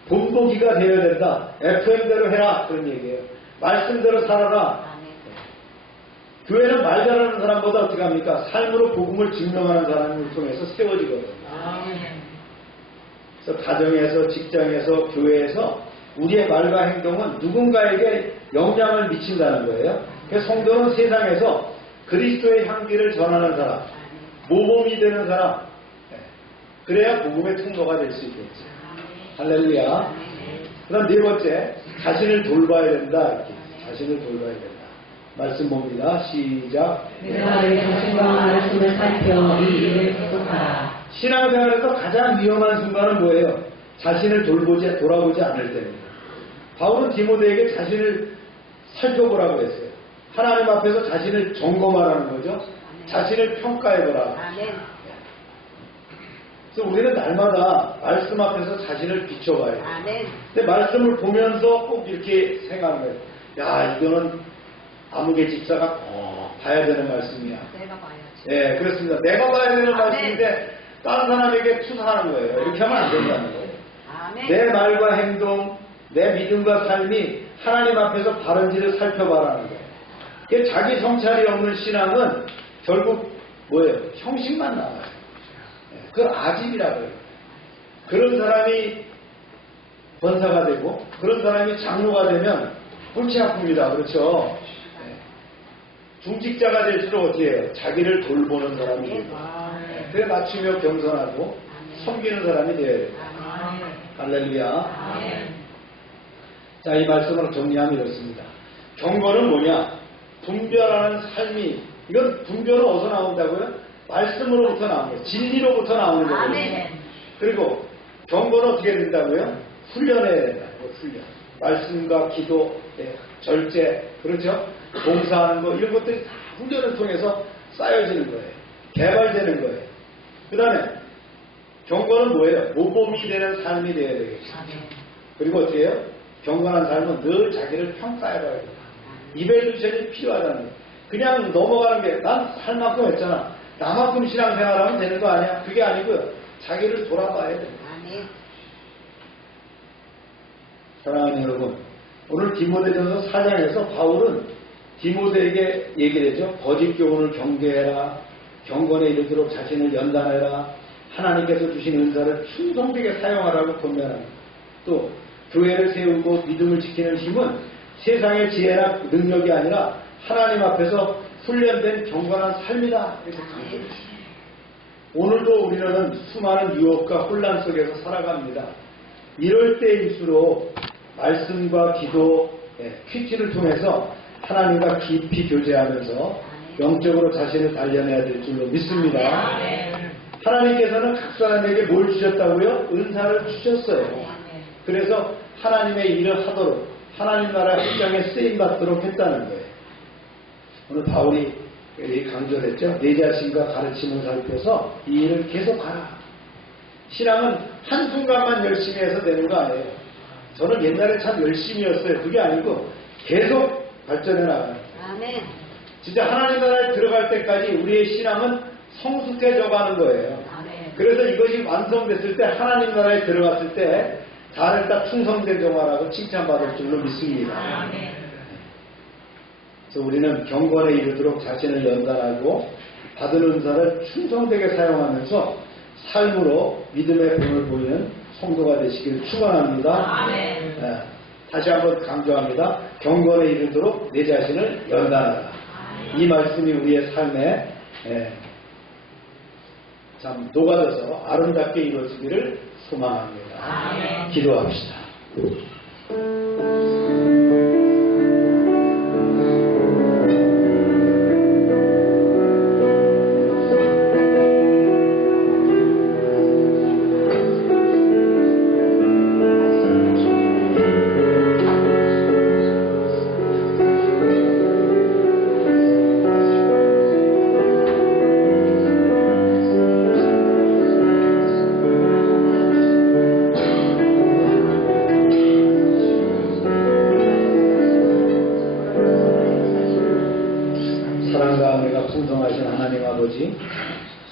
본보기가 되어야 된다. FM대로 해라. 그런 얘기예요. 말씀대로 살아라. 교회는 말 잘하는 사람보다 어떻게 합니까? 삶으로 복음을 증명하는 사람을 통해서 세워지거든요. 그래서 가정에서, 직장에서, 교회에서 우리의 말과 행동은 누군가에게 영향을 미친다는 거예요. 그래서 성도는 세상에서 그리스도의 향기를 전하는 사람, 모범이 되는 사람, 그래야 복음의 통로가 될 수 있겠지. 할렐루야. 그다음 네 번째, 자신을 돌봐야 된다. 이렇게. 자신을 돌봐야 된다. 말씀 봅니다. 시작. 내가 내 자신과 말씀을 살펴 이 일을 계속하라. 신앙생활에서 가장 위험한 순간은 뭐예요? 자신을 돌아보지 않을 때입니다. 바울은 디모데에게 자신을 살펴보라고 했어요. 하나님 앞에서 자신을 점검하라는 거죠. 자신을 평가해보라. 그래서 우리는 날마다 말씀 앞에서 자신을 비춰봐야 돼요. 근데 말씀을 보면서 꼭 이렇게 생각하는 거예요. 야, 이거는 아무개 집사가 꼭 봐야 되는 말씀이야. 내가 봐야지. 예, 그렇습니다. 내가 봐야 되는 말씀인데 다른 사람에게 투사하는 거예요. 이렇게 하면 안 된다는 거예요. 내 말과 행동, 내 믿음과 삶이 하나님 앞에서 바른지를 살펴봐라는 거예요. 이게 자기 성찰이 없는 신앙은 결국 뭐예요? 형식만 나와요. 그걸 아집이라고 해요. 그런 사람이 권사가 되고 그런 사람이 장로가 되면 골치 아픕니다. 그렇죠? 중직자가 될수록 어떻게 해요? 자기를 돌보는 사람이 되고 그래 맞추며 겸손하고 섬기는 사람이 되어야 돼요. 할렐루야. 자, 이 말씀으로 정리하면 이렇습니다. 경건은 뭐냐? 분별하는 삶이, 이건 분별은 어디서 나온다고요? 말씀으로부터 나오는 거예요. 진리로부터 나오는 거예요. 그리고 경건은 어떻게 된다고요? 훈련해야 된다고요. 훈련. 말씀과 기도, 절제, 그렇죠? 봉사하는 거, 이런 것들이 다 훈련을 통해서 쌓여지는 거예요. 개발되는 거예요. 그 다음에 경건은 뭐예요? 모범이 되는 삶이 되어야 되겠죠. 그리고 어떻게 해요? 경건한 삶은 늘 자기를 평가해봐야 돼요. 이벨루션이 필요하다는 거예요. 그냥 넘어가는 게 난 할 만큼 했잖아. 나만큼 신앙생활하면 되는 거 아니야? 그게 아니고요. 자기를 돌아봐야 돼요. 사랑하는 여러분, 오늘 디모데전서 4장에서 바울은 디모데에게 얘기를 했죠. 거짓 교훈을 경계해라. 경건에 이르도록 자신을 연단해라. 하나님께서 주신 은사를 충성되게 사용하라고 권면합니다. 또 교회를 세우고 믿음을 지키는 힘은 세상의 지혜나 능력이 아니라 하나님 앞에서 훈련된 경건한 삶이다. 이렇게 강조했습니다. 오늘도 우리는 수많은 유혹과 혼란 속에서 살아갑니다. 이럴 때일수록 말씀과 기도, 퀴즈를 통해서 하나님과 깊이 교제하면서 영적으로 자신을 단련해야 될 줄로 믿습니다. 하나님께서는 각 사람에게 뭘 주셨다고요? 은사를 주셨어요. 그래서 하나님의 일을 하도록 하나님 나라 현장에 쓰임받도록 했다는 거예요. 오늘 바울이 강조를 했죠. 내 자신과 가르침을 살펴서 이 일을 계속하라. 신앙은 한순간만 열심히 해서 되는 거 아니에요. 저는 옛날에 참 열심히였어요. 그게 아니고 계속 발전해 나가는 거예요. 진짜 하나님 나라에 들어갈 때까지 우리의 신앙은 성숙해져 가는 거예요. 그래서 이것이 완성됐을 때 하나님 나라에 들어갔을 때 다른 딱 충성된 종아라고 칭찬받을 줄로 믿습니다. 그래서 우리는 경건에 이르도록 자신을 연단하고 받은 은사를 충성되게 사용하면서 삶으로 믿음의 본을 보이는 성도가 되시길 축원합니다. 다시 한번 강조합니다. 경건에 이르도록 내 자신을 연단하라. 이 말씀이 우리의 삶에 참 녹아져서 아름답게 이루어지기를 소망합니다. 기도합시다.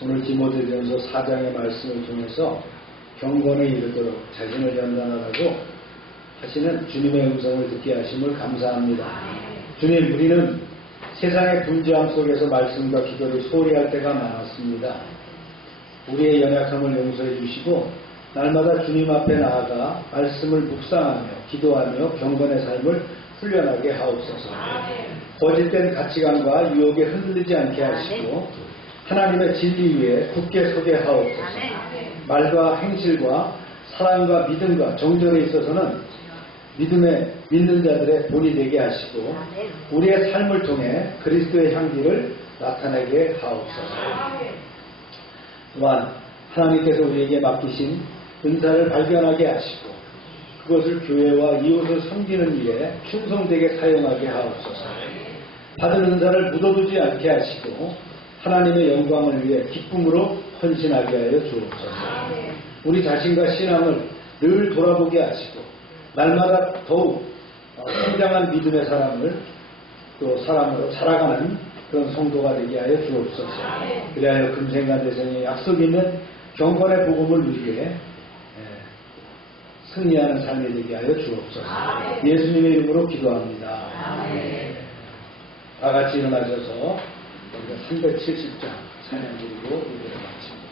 오늘 디모데전서 4장의 말씀을 통해서 경건에 이르도록 자신을 연단하라고 하시는 주님의 음성을 듣게 하심을 감사합니다. 주님, 우리는 세상의 분주함 속에서 말씀과 기도를 소홀히 할 때가 많았습니다. 우리의 연약함을 용서해 주시고 날마다 주님 앞에 나아가 말씀을 묵상하며 기도하며 경건의 삶을 훈련하게 하옵소서. 거짓된 가치관과 유혹에 흔들리지 않게 하시고 하나님의 진리 위에 굳게 서게 하옵소서. 말과 행실과 사랑과 믿음과 정절에 있어서는 믿는 자들의 본이 되게 하시고 우리의 삶을 통해 그리스도의 향기를 나타내게 하옵소서. 또한 하나님께서 우리에게 맡기신 은사를 발견하게 하시고 그것을 교회와 이웃을 섬기는 일에 충성되게 사용하게 하옵소서. 받은 은사를 묻어두지 않게 하시고 하나님의 영광을 위해 기쁨으로 헌신하게 하여 주옵소서. 우리 자신과 신앙을 늘 돌아보게 하시고 날마다 더욱 성장한 믿음의 사람으로 자라가는 그런 성도가 되게 하여 주옵소서. 그리하여 금생간 대생의 약속 있는 경건의 복음을 누리게 승리하는 삶이 되게 하여 주옵소서. 예수님의 이름으로 기도합니다. 다 같이 일어나셔서 370장 찬양 드리고 예배를 마칩니다.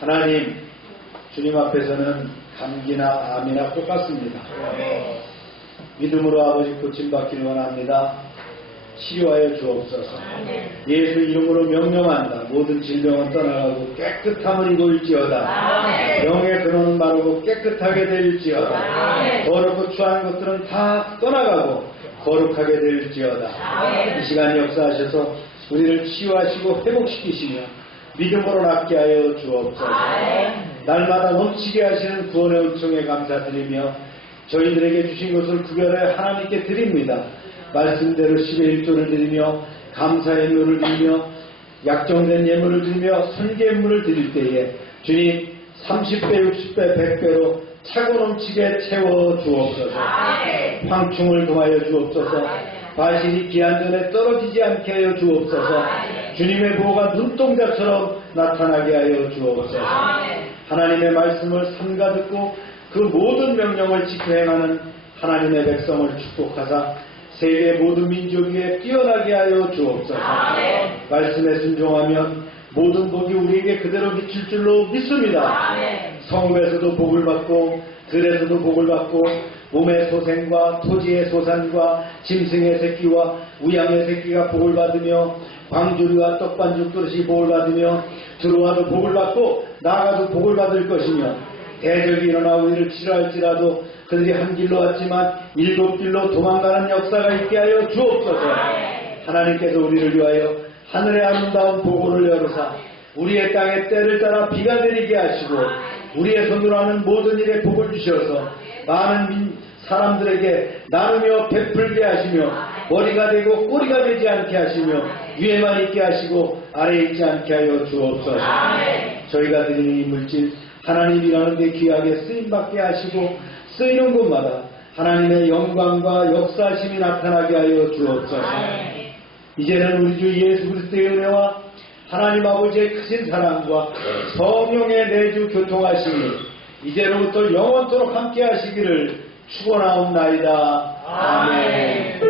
하나님, 주님 앞에서는 감기나 암이나 똑같습니다. 믿음으로 아버지 고침받기를 원합니다. 치료하여 주옵소서. 예수 이름으로 명령한다. 모든 질병은 떠나가고 깨끗함을 입을지어다. 병의 근원은 마르고 깨끗하게 될지어다. 더럽고 추한 것들은 다 떠나가고 거룩하게 될지어다. 이 시간 역사하셔서 우리를 치유하시고 회복시키시며 믿음으로 낫게 하여 주옵소서. 날마다 넘치게 하시는 구원의 은총에 감사드리며 저희들에게 주신 것을 구별해 하나님께 드립니다. 말씀대로 10의 1조를 드리며 감사의 묘를 드리며 약정된 예물을 드리며 선제물을 드릴 때에 주님 30배, 60배, 100배로 차고 넘치게 채워 주옵소서. 황충을 금하여 주옵소서. 바실이 기한 전에 떨어지지 않게 하여 주옵소서. 주님의 보호가 눈동자처럼 나타나게 하여 주옵소서. 하나님의 말씀을 삼가듣고 그 모든 명령을 지켜 행하는 하나님의 백성을 축복하사 세계 모든 민족 위에 뛰어나게 하여 주옵소서. 말씀에 순종하면 모든 복이 우리에게 그대로 미칠 줄로 믿습니다. 성읍에서도 복을 받고 들에서도 복을 받고 몸의 소생과 토지의 소산과 짐승의 새끼와 우양의 새끼가 복을 받으며 광주리와 떡반죽 그릇이 복을 받으며 들어와도 복을 받고 나가도 복을 받을 것이며 대적이 일어나 우리를 치료할지라도 그들이 한 길로 왔지만 7길로 도망가는 역사가 있게 하여 주옵소서. 하나님께서 우리를 위하여 하늘의 아름다운 보고를 열으사 우리의 땅에 때를 따라 비가 내리게 하시고 우리의 손으로 하는 모든 일에 복을 주셔서 많은 사람들에게 나누며 베풀게 하시며 머리가 되고 꼬리가 되지 않게 하시며 위에만 있게 하시고 아래에 있지 않게 하여 주옵소서. 저희가 드리는 이 물질 하나님이라는 데 귀하게 쓰임받게 하시고 쓰이는 곳마다 하나님의 영광과 역사심이 나타나게 하여 주옵소서. 이제는 우리 주 예수 그리스도의 은혜와 하나님 아버지의 크신 사랑과 성령의 내주 교통하심이 이제로부터 영원토록 함께 하시기를 축원하옵나이다. 아멘.